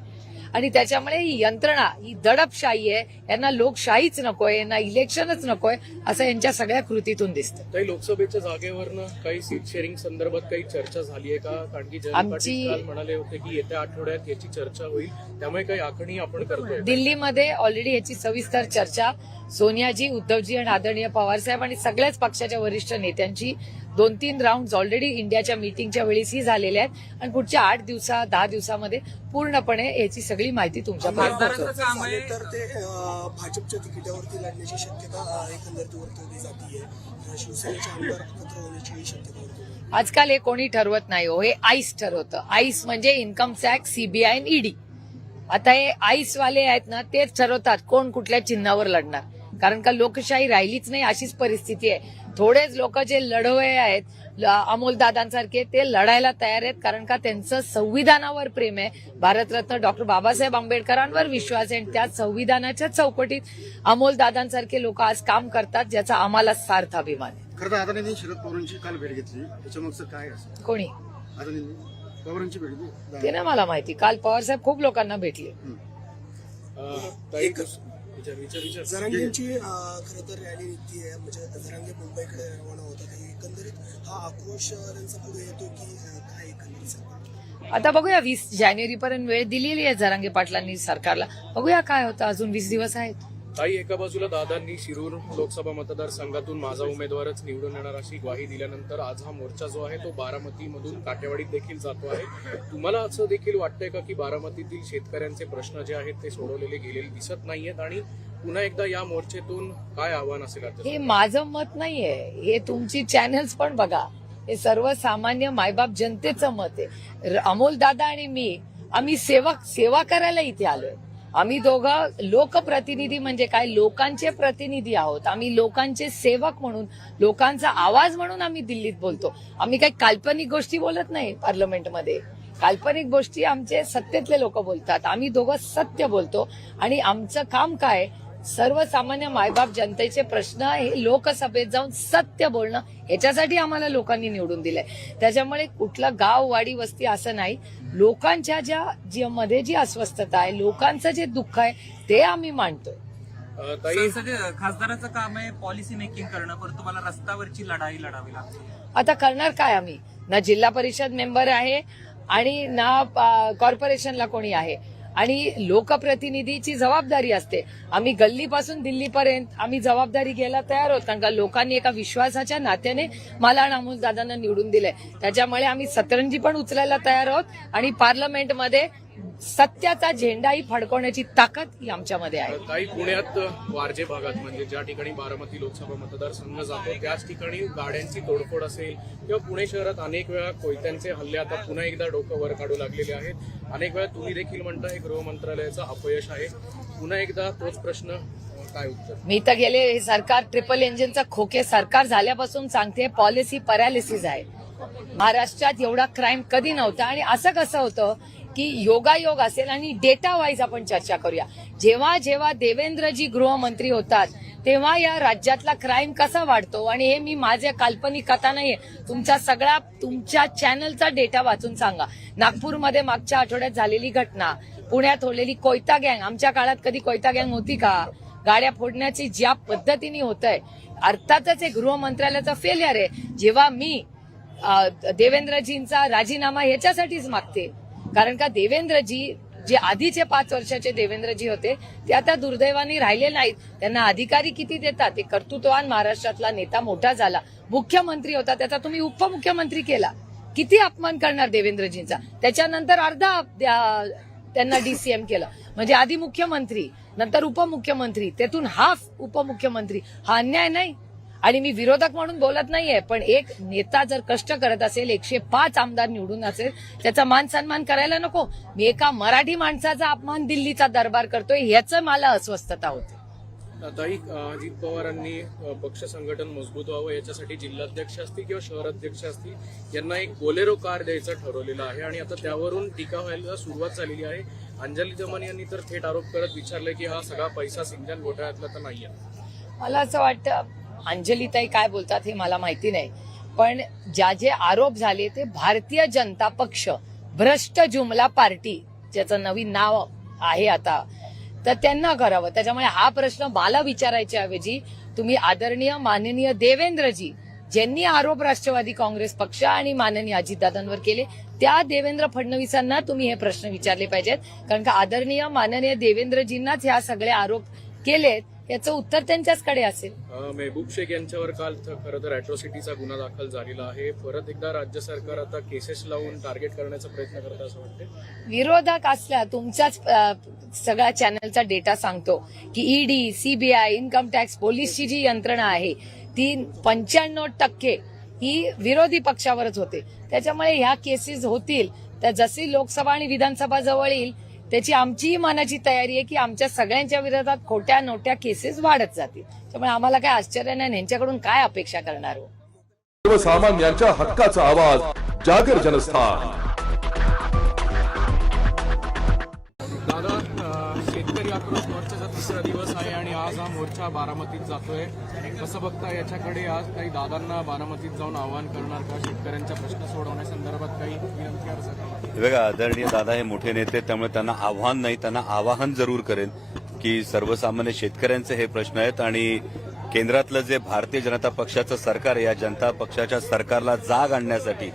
आणि त्याच्यामुळे ही यंत्रणा, ही दडपशाही आहे. यांना लोकशाहीच नकोय, यांना इलेक्शनच नकोय, असं यांच्या सगळ्या कृतीतून दिसतं. काही लोकसभेच्या जागेवरनं काही सीट शेअरिंग संदर्भात काही चर्चा झाली आहे का? कारण की जयंत पाटील काल म्हणाले होते की येत्या आठवड्यात याची चर्चा होईल, त्यामुळे काही आखणी आपण करतोय. दिल्लीमध्ये ऑलरेडी याची सविस्तर चर्चा सोनियाजी, उद्धवजी आणि आदरणीय पवारसाहेब आणि सगळ्याच पक्षाच्या वरिष्ठ नेत्यांची 2-3 राऊंड ऑलरेडी इंडियाच्या मीटिंगच्या वेळेसही झालेले आहेत आणि पुढच्या 10 दिवसामध्ये पूर्णपणे याची सगळी माहिती तुमच्यापर्यंत पोहोचवू. तर ते भाजपच्या तिकिटावरती लढण्याची शक्यता एकंदरीत वर्तवली जाते. शिवसेनेचे आमदार एकत्र होण्याची शक्यता वर्तवली. आजकाल हे कोणी ठरवत नाही हो, हे आईस ठरवतं. आईस म्हणजे इन्कम टॅक्स, सीबीआय आणि ईडी. आता हे आईसवाले आहेत ना, तेच ठरवतात कोण कुठल्या चिन्हावर लढणार. कारण का लोकशाही राहिलीच नाही अशीच परिस्थिती आहे. थोडेच लोक जे लढवय आहेत अमोल दादांसारखे ते लढायला तयार आहेत, कारण का त्यांचं संविधानावर प्रेम आहे. भारतरत्न डॉक्टर बाबासाहेब आंबेडकरांवर विश्वास आहे. त्या संविधानाच्या चौकटीत अमोल दादांसारखे लोक आज काम करतात, ज्याचा आम्हाला सार्थ अभिमान आहे. खरं तर आदरणीय शरद पवारांची काल भेट घेतली, त्याच्यामागचं काय असं? कोणी आदरणीय पवारांची भेट घेतली ते ना मला माहिती. काल पवारसाहेब खूप लोकांना भेटले. जरांगेंची खरं तर रॅली निघती आहे, म्हणजे जरांगे मुंबईकडे रवाना होतात. एकंदरीत हा आक्रोश त्यांचा पुढे येतो की काय एकंदरीत? आता बघूया, 20 जानेवारीपर्यंत वेळ दिलेली आहे जरांगे पाटलांनी सरकारला. बघूया काय होतं, अजून 20 दिवस आहेत. ताई, एका बाजूला दादांनी शिरूर लोकसभा मतदारसंघातून माझा उमेदवारच निवडून येणार अशी ग्वाही दिल्यानंतर आज हा मोर्चा जो आहे तो बारामतीमधून काटेवाडीत देखील जातो आहे. तुम्हाला असं देखील वाटतंय का की बारामतीतील शेतकऱ्यांचे प्रश्न जे आहेत ते सोडवलेले गेलेले दिसत नाहीयेत आणि पुन्हा एकदा या मोर्चेतून काय आव्हान असेल? हे माझं मत नाहीये, हे तुमची चॅनल्स पण बघा. हे सर्वसामान्य मायबाप जनतेचं मत आहे. अमोल दादा आणि मी आम्ही सेवा करायला इथे आलोय. आम्ही दोघं लोकप्रतिनिधी म्हणजे काय, लोकांचे प्रतिनिधी आहोत. आम्ही लोकांचे सेवक म्हणून, लोकांचा आवाज म्हणून आम्ही दिल्लीत बोलतो. आम्ही काही काल्पनिक गोष्टी बोलत नाही पार्लमेंटमध्ये. काल्पनिक गोष्टी आमचे सत्तेतले लोक बोलतात, आम्ही दोघं सत्य बोलतो. आणि आमचं काम काय, सर्वसामान्य मायबाप जनतेचे प्रश्न हे लोकसभेत जाऊन सत्य बोलणं, ह्याच्यासाठी आम्हाला लोकांनी निवडून दिलंय. त्याच्यामुळे कुठलं गाव वाडी वस्ती असं नाही. लोकांच्या मध्ये जी अस्वस्थता आहे, लोकांचं जे दुःख आहे ते आम्ही मांडतोय. खासदाराचं काम आहे पॉलिसी मेकिंग करणं, पण तुम्हाला रस्त्यावरची लढाई लढावी लागते. आता करणार काय आम्ही? ना जिल्हा परिषद मेंबर आहे आणि ना कॉर्पोरेशनला कोणी आहे. आणि लोकप्रतिनिधीची जबाबदारी असते. आम्ही गल्लीपासून दिल्लीपर्यंत आम्ही जबाबदारी घ्यायला तयार आहोत, कारण का लोकांनी एका विश्वासाच्या नात्याने मला आणि अमोल दादांना निवडून दिलंय. त्याच्यामुळे आम्ही सतरंजी पण उचलायला तयार आहोत आणि पार्लमेंटमध्ये सत्याचा झेंडाही फडकवण्याची ताकद ही आमच्यामध्ये आहे. काही पुण्यात वारजे भागात म्हणजे ज्या ठिकाणी बारामती लोकसभा मतदारसंघ जातो त्याच ठिकाणी गाड्यांची तोडफोड असेल किंवा पुणे शहरात अनेक वेळा कोयत्यांचे हल्ले आता पुन्हा एकदा डोकं वर काढू लागलेले आहेत. अनेक वेळा तुम्ही देखील म्हणताय गृह मंत्रालयाचं अपयश आहे. पुन्हा एकदा तोच प्रश्न, काय उत्तर? मी तर गेले, हे सरकार ट्रिपल इंजिनचं खोके सरकार झाल्यापासून सांगते, पॉलिसी पॅरालिसिस आहे. महाराष्ट्रात एवढा क्राईम कधी नव्हता. आणि असं कसं होतं की योगायोग असेल आणि डेटा वाईज आपण चर्चा करूया. जेव्हा जेव्हा देवेंद्रजी गृहमंत्री होतात तेव्हा या राज्यातला क्राईम कसा वाढतो, आणि हे मी माझ्या काल्पनिक कथा नाहीये, तुमच्या चॅनलचा डेटा वाचून सांगा. नागपूरमध्ये मागच्या आठवड्यात झालेली घटना, पुण्यात होलेली कोयता गँग, आमच्या काळात कधी कोयता गँग होती का? गाड्या फोडण्याची ज्या पद्धतीने होत आहे, अर्थातच हे गृहमंत्रालयाचा फेलियर आहे. जेव्हा मी देवेंद्रजींचा राजीनामा ह्याच्यासाठीच मागते, कारण का देवेंद्रजी जे आधीचे 5 वर्षाचे देवेंद्रजी होते ते आता दुर्दैवाने राहिले नाहीत. त्यांना अधिकारी किती देतात? ते कर्तृत्ववान महाराष्ट्रातला नेता मोठा झाला, मुख्यमंत्री होता, त्याचा तुम्ही उपमुख्यमंत्री केला. किती अपमान करणार देवेंद्रजींचा? त्याच्यानंतर अर्धा त्यांना डीसीएम केलं. म्हणजे आधी मुख्यमंत्री, नंतर उपमुख्यमंत्री, त्यातून हाफ उपमुख्यमंत्री. हा अन्याय नाही? आणि मी विरोधक म्हणून बोलत नाहीये, पण एक नेता जर कष्ट करत असेल, 105 आमदार निवडून असेल, त्याचा मान सन्मान करायला नको? मी एका मराठी माणसाचा अपमान दिल्लीचा दरबार करतोय, ह्याचं मला अस्वस्थता होते. ताई, अजित पवारांनी पक्ष संघटन मजबूत व्हावं याच्यासाठी जिल्हाध्यक्ष असतील किंवा शहराध्यक्ष असतील यांना एक बोलेरो कार द्यायचं ठरवलेलं आहे आणि आता त्यावरून टीका व्हायला सुरुवात झालेली आहे. अंजली दमन यांनी तर थेट आरोप करत विचारले की हा सगळा पैसा सिंचन घोटाळ्यातला तर नाहीये. मला असं वाटतं, अंजलीताई काय बोलतात हे मला माहिती नाही, पण जे आरोप झाले ते भारतीय जनता पक्ष भ्रष्ट जुमला पार्टी, ज्याचं नवीन नाव आहे आता, तर त्यांना करावं. त्याच्यामुळे हा प्रश्न मला विचारायच्या ऐवजी तुम्ही आदरणीय माननीय देवेंद्रजी ज्यांनी आरोप राष्ट्रवादी काँग्रेस पक्ष आणि माननीय अजितदादांवर केले, त्या देवेंद्र फडणवीसांना तुम्ही हे प्रश्न विचारले पाहिजेत. कारण का आदरणीय माननीय देवेंद्रजींनाच ह्या सगळे आरोप केलेत याचं उत्तर त्यांच्याचकडे असेल. मेहबूब शेख यांच्यावर काल खरं तर अॅट्रॉसिटीचा गुन्हा दाखल झालेला आहे. परत एकदा राज्य सरकार आता केसेस लावून टार्गेट करण्याचा प्रयत्न करत असं वाटतं. विरोधक असल्या तुमच्याच सगळ्या चॅनलचा डेटा सांगतो की ईडी, सीबीआय, इन्कम टॅक्स, पोलीसची जी यंत्रणा आहे ती 95% ही विरोधी पक्षावरच होते. त्याच्यामुळे ह्या केसेस होतील तर जशी लोकसभा आणि विधानसभा जवळ येईल त्याची आमचीही मनाची तयारी आहे की आमच्या सगळ्यांच्या विरोधात खोट्या नोट्या केसेस वाढत जातील. त्यामुळे आम्हाला काय आश्चर्य नाही, यांच्याकडून काय अपेक्षा करणार हो. सर्वसामान्यांच्या हक्काचा आवाज जागर जनस्थान. दादा, शेतकरी आक्रोश मोर्चाचा तिसरा दिवस आहे आणि आज हा मोर्चा बारामतीत जातोय. कसं बघता याच्याकडे? आज काही दादांना बारामतीत जाऊन आवाहन करणार का? शेतकऱ्यांच्या प्रश्न सोडवण्यासंदर्भात काही विनंती करणार? बघा, आदरणीय दादा हे मोठे नेते, त्यामुळे त्यांना आव्हान नाही, त्यांना आवाहन जरूर करेन की सर्वसामान्य शेतकऱ्यांचे हे प्रश्न आहेत आणि केंद्रातलं जे भारतीय जनता पक्षाचं सरकार आहे या जनता पक्षाच्या सरकारला जाग आणण्यासाठी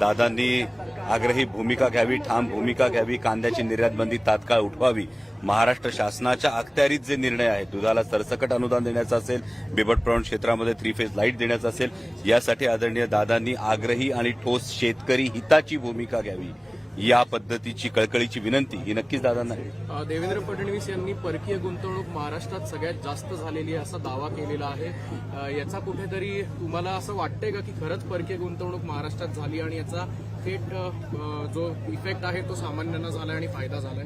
दादांनी आग्रही भूमिका घ्यावी, ठाम भूमिका घ्यावी. कांद्याची निर्यात बंदी तात्काळ उठवावी. महाराष्ट्र शासनाच्या अखत्यारीत जे निर्णय आहेत, दुधाला सरसकट अनुदान देण्याचा असेल, बिबट प्रवण क्षेत्रामध्ये 3 फेज लाईट देण्याचा असेल, यासाठी आदरणीय दादांनी आग्रही आणि ठोस शेतकरी हिताची भूमिका घ्यावी. या पद्धतीची कळकळीची विनंती ही नक्कीच दादांना आहे. देवेंद्र फडणवीस यांनी परकीय गुंतवणूक महाराष्ट्रात सगळ्यात जास्त झालेली आहे असा दावा केलेला आहे. याचा कुठेतरी तुम्हाला असं वाटतंय का की खरंच परकीय गुंतवणूक महाराष्ट्रात झाली आणि याचा थेट जो इफेक्ट आहे तो सामान्यांना झालाय आणि फायदा झालाय?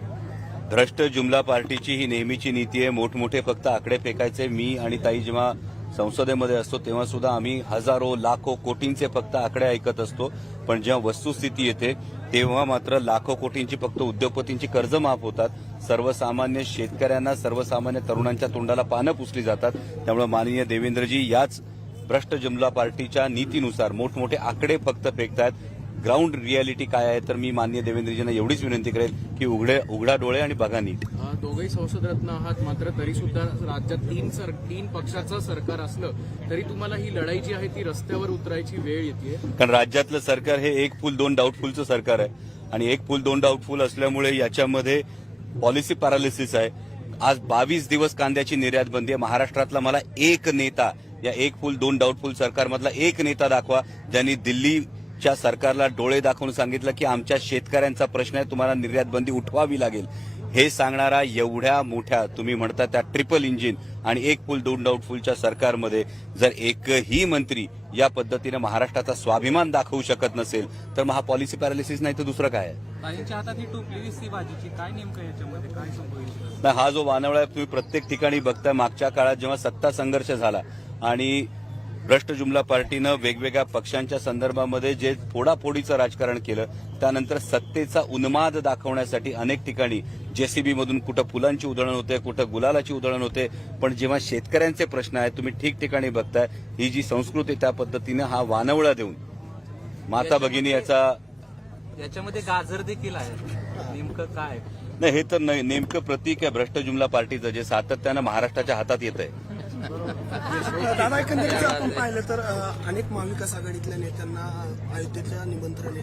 भ्रष्ट जुमला पार्टीची ही नेहमीची नीती आहे. मोठमोठे फक्त आकडे फेकायचे. मी आणि ताई जेव्हा संसदेमध्ये असतो तेव्हा सुद्धा आम्ही हजारो लाखो कोटींचे फक्त आकडे ऐकत असतो, पण जेव्हा वस्तुस्थिती येते तेव्हा मात्र लाखो कोटींची फक्त उद्योगपतींची कर्ज माफ होतात. सर्वसामान्य शेतकऱ्यांना, सर्वसामान्य तरुणांच्या तोंडाला पानं पुसली जातात. त्यामुळे माननीय देवेंद्रजी याच भ्रष्ट जुमला पार्टीच्या नीतीनुसार मोठमोठे आकडे फक्त फेकतात. ग्राउंड रियालिटी काय आहे तर मी माननीय देवेंद्रजींना एवढीच विनंती करेल की उघडा डोळे आणि बघा नीट. दोघेही संसदरत्न आहात, मात्र तरी सुद्धा राज्यात तीन पक्षाचं सरकार असलं तरी तुम्हाला ही लढाई जी आहे ती रस्त्यावर उतरायची वेळ येते. कारण राज्यातलं सरकार हे एक फुल दोन डाऊटफुलचं सरकार आहे आणि एक फुल दोन डाऊटफुल असल्यामुळे याच्यामध्ये पॉलिसी पॅरालिसिस आहे. आज 22 दिवस कांद्याची निर्यात बंदी आहे. महाराष्ट्रातला मला एक नेता, या एक फुल दोन डाऊटफुल सरकारमधला एक नेता दाखवा ज्यांनी दिल्लीच्या सरकारला डोळे दाखवून सांगितलं की आमच्या शेतकऱ्यांचा प्रश्न आहे, तुम्हाला निर्यात बंदी उठवावी लागेल. हे सांगणारा एवढ्या मोठ्या तुम्ही म्हणता त्या ट्रिपल इंजिन आणि एक फुल दोन डाऊटफुलच्या सरकारमध्ये जर एकही मंत्री या पद्धतीने महाराष्ट्राचा स्वाभिमान दाखवू शकत नसेल तर मग हा पॉलिसी पॅरालिसिस नाही तर दुसरं काय आहे? ताईंच्या हातात ही टोपली दिसती भाजीची, काय नेमकं याच्यामध्ये काय संभवित? नाही, हा जो वानवळा आहे तुम्ही प्रत्येक ठिकाणी बघताय. मागच्या काळात जेव्हा सत्ता संघर्ष झाला आणि भ्रष्ट जुमला पार्टीनं वेगवेगळ्या पक्षांच्या संदर्भामध्ये जे फोडाफोडीचं राजकारण केलं, त्यानंतर सत्तेचा उन्माद दाखवण्यासाठी अनेक ठिकाणी जेसीबी मधून कुठं फुलांची उधळण होते, कुठं गुलालाची उधळण होते. पण जेव्हा शेतकऱ्यांचे प्रश्न आहेत तुम्ही ठिकठिकाणी बघताय, ही जी संस्कृती त्या पद्धतीनं हा वानवळा देऊन माता भगिनी याच्यामध्ये गाजर देखील आहे, नेमकं काय? नाही, हे तर नेमकं प्रतीक आहे भ्रष्ट जुमला पार्टीचं जे सातत्यानं महाराष्ट्राच्या हातात येत आहे. दादा, एकंदरीत आपण पाहिलं तर अनेक महाविकास आघाडीतल्या नेत्यांना अयोध्येचं निमंत्रण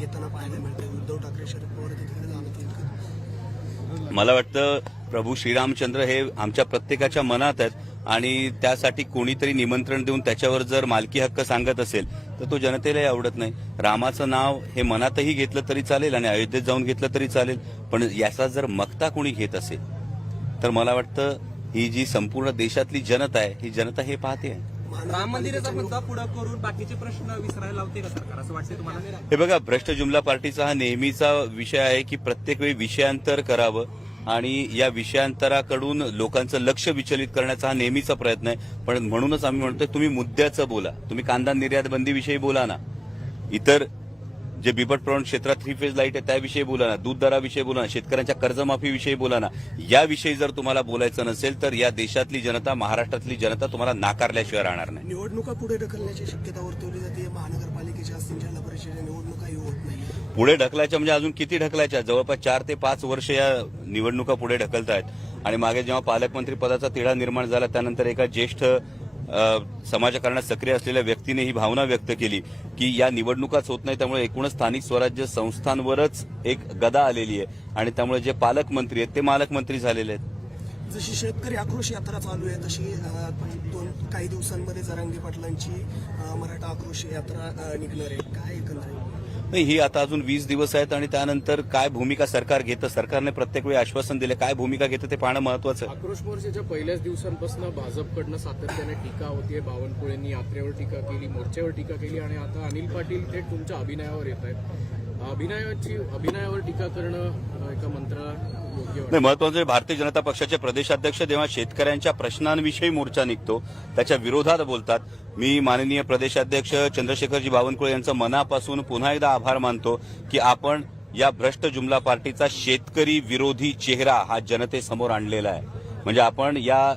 येताना पाहायला मिळते. उद्धव ठाकरे, शरद पवार तिकडे जाणं. मला वाटतं प्रभू श्रीरामचंद्र हे आमच्या प्रत्येकाच्या मनात आहेत आणि त्यासाठी कोणीतरी निमंत्रण देऊन त्याच्यावर जर मालकी हक्क सांगत असेल तर तो जनतेलाही आवडत नाही. रामाचं नाव हे मनातही घेतलं तरी चालेल आणि अयोध्येत जाऊन घेतलं तरी चालेल, पण याचा जर मक्ता कोणी घेत असेल तर मला वाटतं ही जी संपूर्ण देशातली जनता आहे ही जनता हे पाहते. राम मंदिराचा मुद्दा पुढे करून बाकीचे प्रश्न विसरायला लावते का सरकार, असं वाटते तुम्हाला? हे बघा, भ्रष्ट जुमला पार्टीचा हा नेहमीचा विषय आहे की प्रत्येक वेळी विषयांतर करावं आणि या विषयांतराकडून लोकांचं लक्ष विचलित करण्याचा हा नेहमीचा प्रयत्न आहे. पण म्हणूनच आम्ही म्हणतोय तुम्ही मुद्द्याचं बोला, तुम्ही कांदा निर्यात बंदीविषयी बोला ना, इतर जे बिबट प्रवण क्षेत्रात 3 फेज लाईट आहे त्याविषयी बोला ना, दूध दराविषयी बोला ना, शेतकऱ्यांच्या कर्जमाफीविषयी बोला ना. याविषयी जर तुम्हाला बोलायचं नसेल तर या देशातली जनता, महाराष्ट्रातली जनता तुम्हाला नाकारल्याशिवाय राहणार नाही. निवडणुका पुढे ढकलण्याची शक्यता वर्तवली जाते. महानगरपालिकेच्या असतील, जिल्हा परिषदेच्या निवडणुकाही होत नाही. पुढे ढकलायच्या म्हणजे अजून किती ढकलायच्या? जवळपास 4 ते 5 वर्ष या निवडणुका पुढे ढकलतायत. आणि मागे जेव्हा पालकमंत्री पदाचा तिढा निर्माण झाला त्यानंतर एका ज्येष्ठ समाजकारणात सक्रिय असलेल्या व्यक्तीने ही भावना व्यक्त केली की या निवडणुकाच होत नाही, त्यामुळे एकूणच स्थानिक स्वराज्य संस्थांवरच एक गदा आलेली आहे आणि त्यामुळे जे पालकमंत्री आहेत ते मालकमंत्री झालेले आहेत. जशी शेतकरी आक्रोश यात्रा चालू आहे तशी काही दिवसांमध्ये जरांगे पाटलांची मराठा आक्रोश यात्रा निघणार आहे. काय एकंदरीत नाही, ही आता अजून 20 दिवस आहेत आणि त्यानंतर काय भूमिका सरकार घेतं, सरकारने प्रत्येक वेळी आश्वासन दिले, काय भूमिका घेतं ते पाहणं महत्वाचं आहे. आक्रोश मोर्चाच्या पहिल्याच दिवसांपासून भाजपकडनं सातत्याने टीका होतीये. बावनकुळेंनी यात्रेवर टीका केली, मोर्चावर टीका केली आणि आता अनिल पाटील थेट तुमच्या अभिनयावर येत आहेत. अभिनयावर टीका करणं एका मंत्र्याला योग्य वाटतं? नाही, महत्वाचं भारतीय जनता पक्षाचे प्रदेशाध्यक्ष जेव्हा शेतकऱ्यांच्या प्रश्नांविषयी मोर्चा निघतो त्याच्या विरोधात बोलतात. मी माननीय प्रदेशाध्यक्ष चंद्रशेखरजी बावनकुळे यांचं मनापासून पुन्हा एकदा आभार मानतो की आपण या भ्रष्ट जुमला पार्टीचा शेतकरी विरोधी चेहरा हा जनतेसमोर आणलेला आहे. म्हणजे आपण या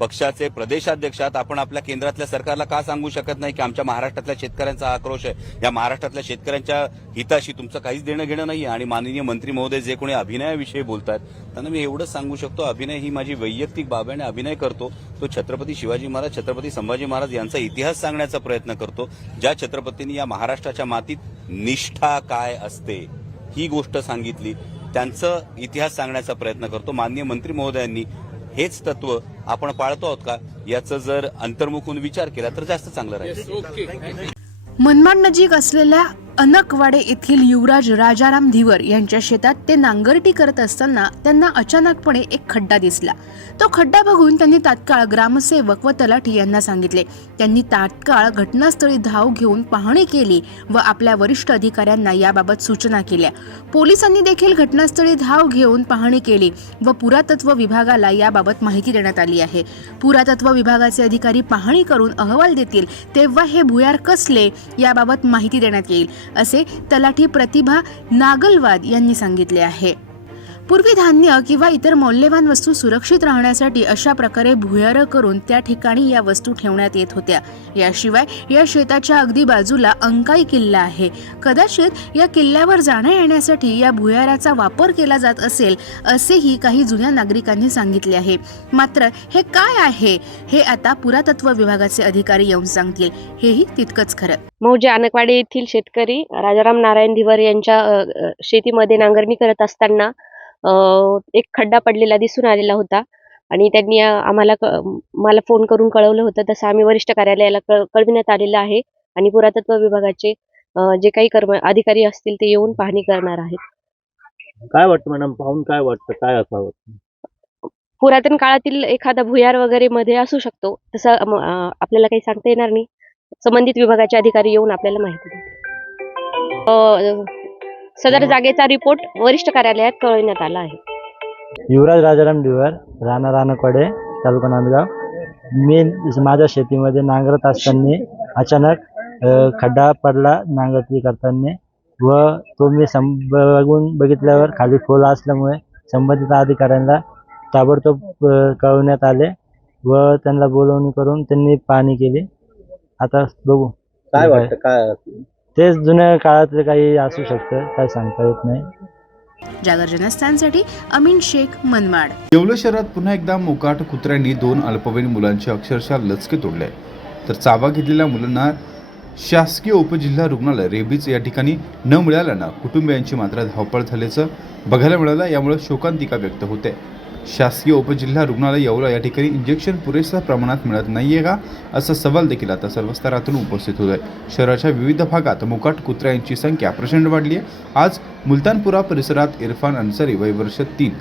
पक्षाचे प्रदेशाध्यक्षात आपण आपल्या केंद्रातल्या सरकारला का सांगू शकत नाही की आमच्या महाराष्ट्रातल्या शेतकऱ्यांचा आक्रोश आहे, या महाराष्ट्रातल्या शेतकऱ्यांच्या हिताशी तुमचं काहीच देणं घेणं नाही. आणि माननीय मंत्री महोदय जे कोणी अभिनयाविषयी बोलतात त्यांना मी एवढंच सांगू शकतो, अभिनय ही माझी वैयक्तिक बाब आहे आणि अभिनय करतो तो छत्रपती शिवाजी महाराज, छत्रपती संभाजी महाराज यांचा इतिहास सांगण्याचा प्रयत्न करतो. ज्या छत्रपतींनी या महाराष्ट्राच्या मातीत निष्ठा काय असते ही गोष्ट सांगितली, त्यांचा इतिहास सांगण्याचा प्रयत्न करतो. माननीय मंत्री महोदयांनी हेच तत्व आपण पाळतो आहोत का याचं जर अंतर्मुखून विचार केला तर जास्त चांगलं राहील. मनमाड नजीक असलेल्या अनकवाडे येथील युवराज राजाराम धिवर यांच्या शेतात ते नांगरटी करत असताना त्यांना अचानकपणे एक खड्डा दिसला. तो खड्डा बघून त्यांनी तात्काळ ग्रामसेवक व तलाठी यांना सांगितले. त्यांनी तात्काळ घटनास्थळी धाव घेऊन पाहणी केली व आपल्या वरिष्ठ अधिकाऱ्यांना याबाबत सूचना केल्या. पोलिसांनी देखील घटनास्थळी धाव घेऊन पाहणी केली व पुरातत्व विभागाला याबाबत माहिती देण्यात आली आहे. पुरातत्व विभागाचे अधिकारी पाहणी करून अहवाल देतील तेव्हा हे भुयार कसले याबाबत माहिती देण्यात येईल असे तलाठी प्रतिभा नागलवाद यांनी सांगितले आहे. पूर्वी धान्य किंवा इतर मौल्यवान वस्तू सुरक्षित राहण्यासाठी अशा प्रकारे भुयारं करून त्या ठिकाणी या वस्तू ठेवण्यात येत होत्या. याशिवाय या शेताच्या अगदी बाजूला अंकाई किल्ला आहे. कदाचित या किल्ल्यावर जाण्या येण्यासाठी या भुयाराचा वापर केला जात असेल असेही काही जुन्या नागरिकांनी सांगितले आहे. मात्र हे काय आहे हे आता पुरातत्व विभागाचे अधिकारी येऊन सांगतील. हेही तितकंच खरं. मौजे अनकवाडे येथील शेतकरी राजाराम नारायण धिवर यांच्या शेतीमध्ये नांगरणी करत असताना एक खड्डा पडलेला दिसून आलेला होता आणि त्यांनी मला फोन करून कळवलं होतं. तसं आम्ही वरिष्ठ कार्यालयाला कळविण्यात आलेलं आहे आणि पुरातत्व विभागाचे जे काही अधिकारी असतील ते येऊन पाहणी करणार आहेत. काय वाटतं मॅडम, पाहून काय वाटतं, काय असावं? पुरातन काळातील एखादा भुयार वगैरे मध्ये असू शकतो, तसं आपल्याला काही सांगता येणार नाही. संबंधित विभागाचे अधिकारी येऊन आपल्याला माहिती देतील. सदर जागेचा रिपोर्ट वरिष्ठ कार्यालयात कळविण्यात आला आहे. युवराज राजाराम धिवर, राहणार अनकवाडे, तालुका नांदगाव. मी माझ्या शेतीमध्ये नांगरत असताना अचानक खड्डा पडला नांगरती करताना व तो मी बघितल्यावर खाली खोल असल्यामुळे संबंधित अधिकाऱ्यांना ताबडतोब कळवण्यात आले व त्यांना बोलवणी करून त्यांनी पाहणी केली. आता बघू काय वाटतं, काय तेच जुन्या काळातले काही असू शकतं, काय सांगता येत नाही. जागर जनस्थानसाठी अमीन शेख, मनमाड. येवला शहरात पुन्हा एकदा मोकाट कुत्र्यांनी 2 अल्पवयीन मुलांचे अक्षरशः लचके तोडले. तर चाबा घेतलेल्या मुलांना शासकीय उपजिल्हा रुग्णालय रेबीज या ठिकाणी न मिळाल्यानं कुटुंबियांची मात्र धावपळ झाल्याचं बघायला मिळालं. यामुळे शोकांतिका व्यक्त होते. शासकीय उपजिल्हा रुग्णालय येवला या ठिकाणी इंजेक्शन पुरेशा प्रमाणात मिळत नाहीये का असा सवाल देखील आता सर्व स्तरातून उपस्थित होत आहे. शहराच्या विविध भागात मोकाट कुत्र्यांची संख्या प्रचंड वाढली आहे. आज मुलतानपुरा परिसरात इरफान अन्सारी वय वर्ष 3,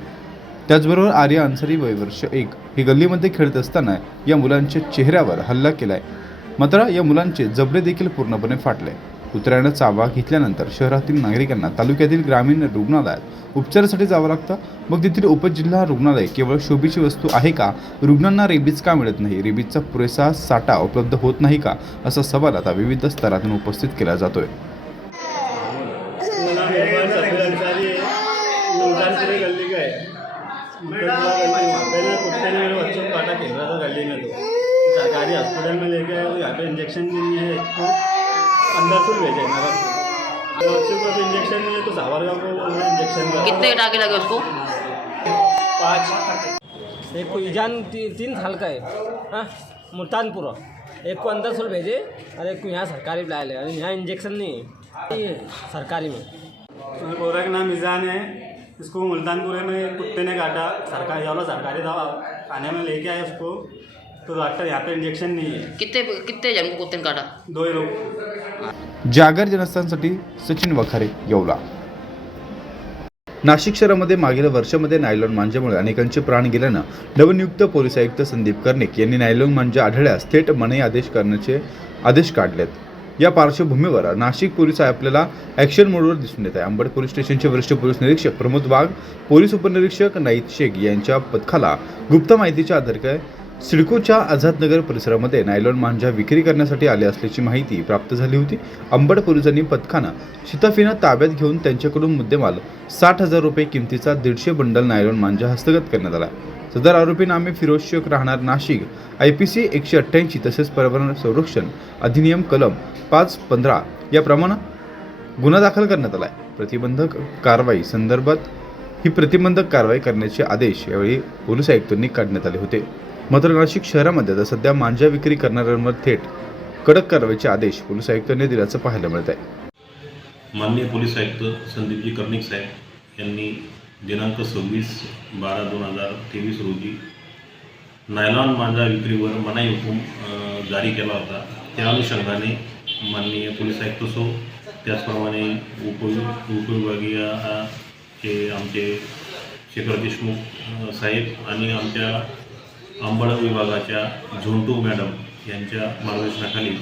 त्याचबरोबर आर्या अन्सारी वय वर्ष 1 ही गल्लीमध्ये खेळत असताना या मुलांच्या चेहऱ्यावर हल्ला केलाय. मात्र या मुलांचे जबडे देखील पूर्णपणे फाटले. कुत्र्यानं चावा घेतल्यानंतर शहरातील नागरिकांना तालुक्यातील ग्रामीण रुग्णालयात उपचारासाठी जावं लागतं. मग तेथील उपजिल्हा रुग्णालय केवळ शोभेची वस्तू आहे का? रुग्णांना रेबीज का मिळत नाही? रेबीजचा पुरेसा साठा उपलब्ध होत नाही का असा सवाल आता विविध स्तरातून उपस्थित केला जातोय. सरकारी हॉस्पिटल में लेके आए, यहाँ पे इंजेक्शन भी नहीं है, तो अंदर से भेजे बच्चे को तो इंजेक्शन नहीं है, तो सावरगांव को बोल रहे इंजेक्शन. कितने टाके लगे उसको? 5. एक को ईजान 3 साल का है, हाँ, मुल्तानपुरा. एक को अंदर से भेजे और एक को यहाँ सरकारी लाए ले. यहाँ इंजेक्शन नहीं है सरकारी में. बोरा का नाम ईजान है, इसको मुल्तानपुरे में कुत्ते ने काटा, सरकारी वाला सरकारी दवा खाने में लेके आए उसको, तो डॉक्टर यहाँ पे इंजेक्शन नहीं है। कितने जन को कुत्ते ने काटा? 2 लोग। जागर जनस्थानसाठी सचिन वखारे येवला. नाशिक शहरामध्ये मागील वर्षामध्ये नायलॉन मांजामुळे अनेकांचे प्राण गेल्यानं नवनियुक्त पोलीस आयुक्त संदीप कर्णिक यांनी नायलॉन मांजा आढळल्यास थेट मनाई आदेश करण्याचे आदेश काढलेत. या पार्श्वभूमीवर नाशिक पोलीस आपल्याला ॲक्शन मोडवर दिसून येत आहे. अंबड पोलीस स्टेशनचे वरिष्ठ पोलीस निरीक्षक प्रमोद वाघ, पोलीस उपनिरीक्षक नाईद शेख यांच्या पथकाला गुप्त माहितीच्या आधारे सिडकोच्या आझादनगर परिसरामध्ये नायलॉन मांजा विक्री करण्यासाठी आले असल्याची माहिती प्राप्त झाली होती. अंबड पोलिसांनी पथकानं शिताफीनं ताब्यात घेऊन त्यांच्याकडून मुद्देमाल 60,000 रुपये किमतीचा 150 बंडल नायलॉन मांजा हस्तगत करण्यात आला. सदर आरोपी नामे फिरोज शेख राहणार नाशिक, IPC 188 तसेच पर्यावरण संरक्षण अधिनियम कलम 515 याप्रमाणे गुन्हा दाखल करण्यात आला आहे. प्रतिबंधक कारवाई संदर्भात ही प्रतिबंधक कारवाई करण्याचे आदेश यावेळी पोलीस आयुक्तांनी काढण्यात आले होते. मात्र नाशिक शहरामध्ये आता सध्या मांजा विक्री करणाऱ्यांवर थेट कडक कारवाईचे आदेश पोलीस आयुक्तांनी दिल्याचं पाहायला मिळत आहे. माननीय पोलीस आयुक्त संदीपजी कर्णिक साहेब यांनी दिनांक 26/12/2023 रोजी नायलॉन मांजा विक्रीवर मनाई हुकूम जारी केला होता. त्या अनुषंगाने माननीय पोलीस आयुक्त सो त्याचप्रमाणे उपविभागीय आमचे शेखर देशमुख साहेब आणि आमच्या अंबड विभागाच्या झोंटू मॅडम यांच्या मार्गदर्शनाखाली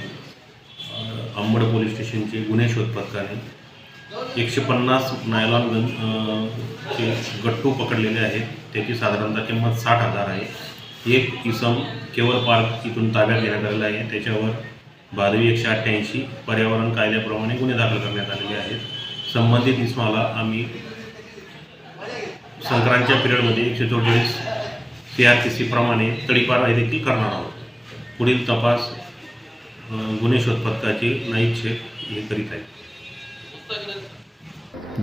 अंबड पोलीस स्टेशनचे गुन्हे शोध पथकाने 150 नायलॉन चे गट्टू पकडलेले आहेत. त्याची साधारणतः किंमत 60,000 आहे. एक इसम केवळ पार्क इथून ताब्यात घेण्यात आलेला आहे. त्याच्यावर भादवी 188 पर्यावरण कायद्याप्रमाणे गुन्हे दाखल करण्यात आलेले आहेत. संबंधित इसमाला आम्ही संक्रांतच्या पिरियडमध्ये 144 CRPC प्रमाणे तडीपार देखील करणार आहोत. पुढील तपास गुन्हे शोध पथकाचे नाईद शेख हे करीत आहेत.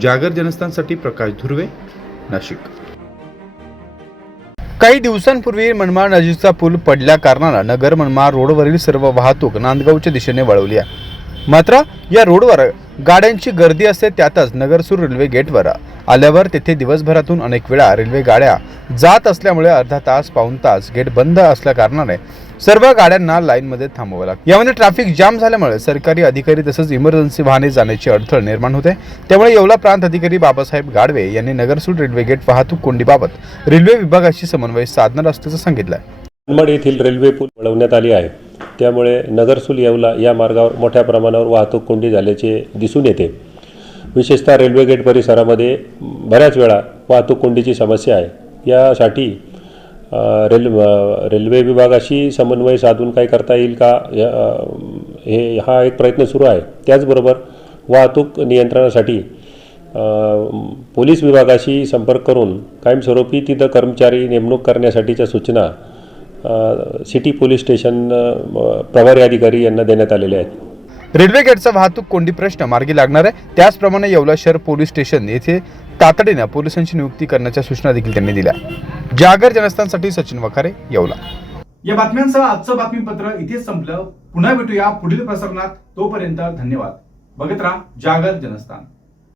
जागर जनस्थानसाठी प्रकाश धुर्वे, नाशिक. काही दिवसांपूर्वी मनमाड नजीकचा पूल पडल्या कारणानं नगर मनमाड रोडवरील सर्व वाहतूक नांदगावच्या दिशेने वळवली आहे. मात्र या रोडवर गाड्यांची गर्दी असते. त्यातच नगरसूर रेल्वे गेटवर आल्यावर तेथे दिवसभरातून अनेक वेळा रेल्वे गाड्या जात असल्यामुळे अर्धा तास पाऊण तास गेट बंद असल्या कारणाने सर्व गाड्यांना लाईनमध्ये थांबावं लागतं. यामध्ये ट्रॅफिक जाम झाल्यामुळे सरकारी अधिकारी तसंच इमर्जन्सी वाहने जाण्याची अडथळ निर्माण होते. त्यामुळे येवला प्रांत अधिकारी बाबासाहेब गाडवे यांनी नगरसूर रेल्वे गेट वाहतूक कोंडीबाबत रेल्वे विभागाशी समन्वय साधणार असल्याचं सांगितलं आहे. मनमाड येथील रेल्वे पूल वळवण्यात आली आहे. त्यामुळे नगरसूल येवला या मार्गावर मोठ्या प्रमाणावर वाहतूक कोंडी झाल्याचे दिसून येते. विशेषतः रेल्वे गेट परिसरामध्ये बऱ्याच वेळा वाहतूक कोंडीची समस्या आहे. यासाठी रेल्वे विभागाशी समन्वय साधून काय करता येईल का हा एक प्रयत्न सुरू आहे. त्याचबरोबर वाहतूक नियंत्रणासाठी पोलीस विभागाशी संपर्क करून कायमस्वरूपी तिथं कर्मचारी नेमणूक करण्यासाठीच्या सूचना सिटी पोलीस स्टेशन प्रभारी अधिकारी यांना देण्यात आलेले आहेत. रेल्वे गेटचा वाहतूक कोंडी प्रश्न मार्गी लागणार आहे. त्याचप्रमाणे येवला शहर पोलीस स्टेशन येथे तातडीने पोलिसांची नियुक्ती करण्याच्या सूचना देखील त्यांनी दिल्या. जागर जनस्थानसाठी सचिन वखारे, येवला. या बातम्यांसह आजचं बातमीपत्र इथेच संपलं. पुन्हा भेटूया पुढील प्रसारणात. तोपर्यंत धन्यवाद. बघत राहा जागर जनस्थान.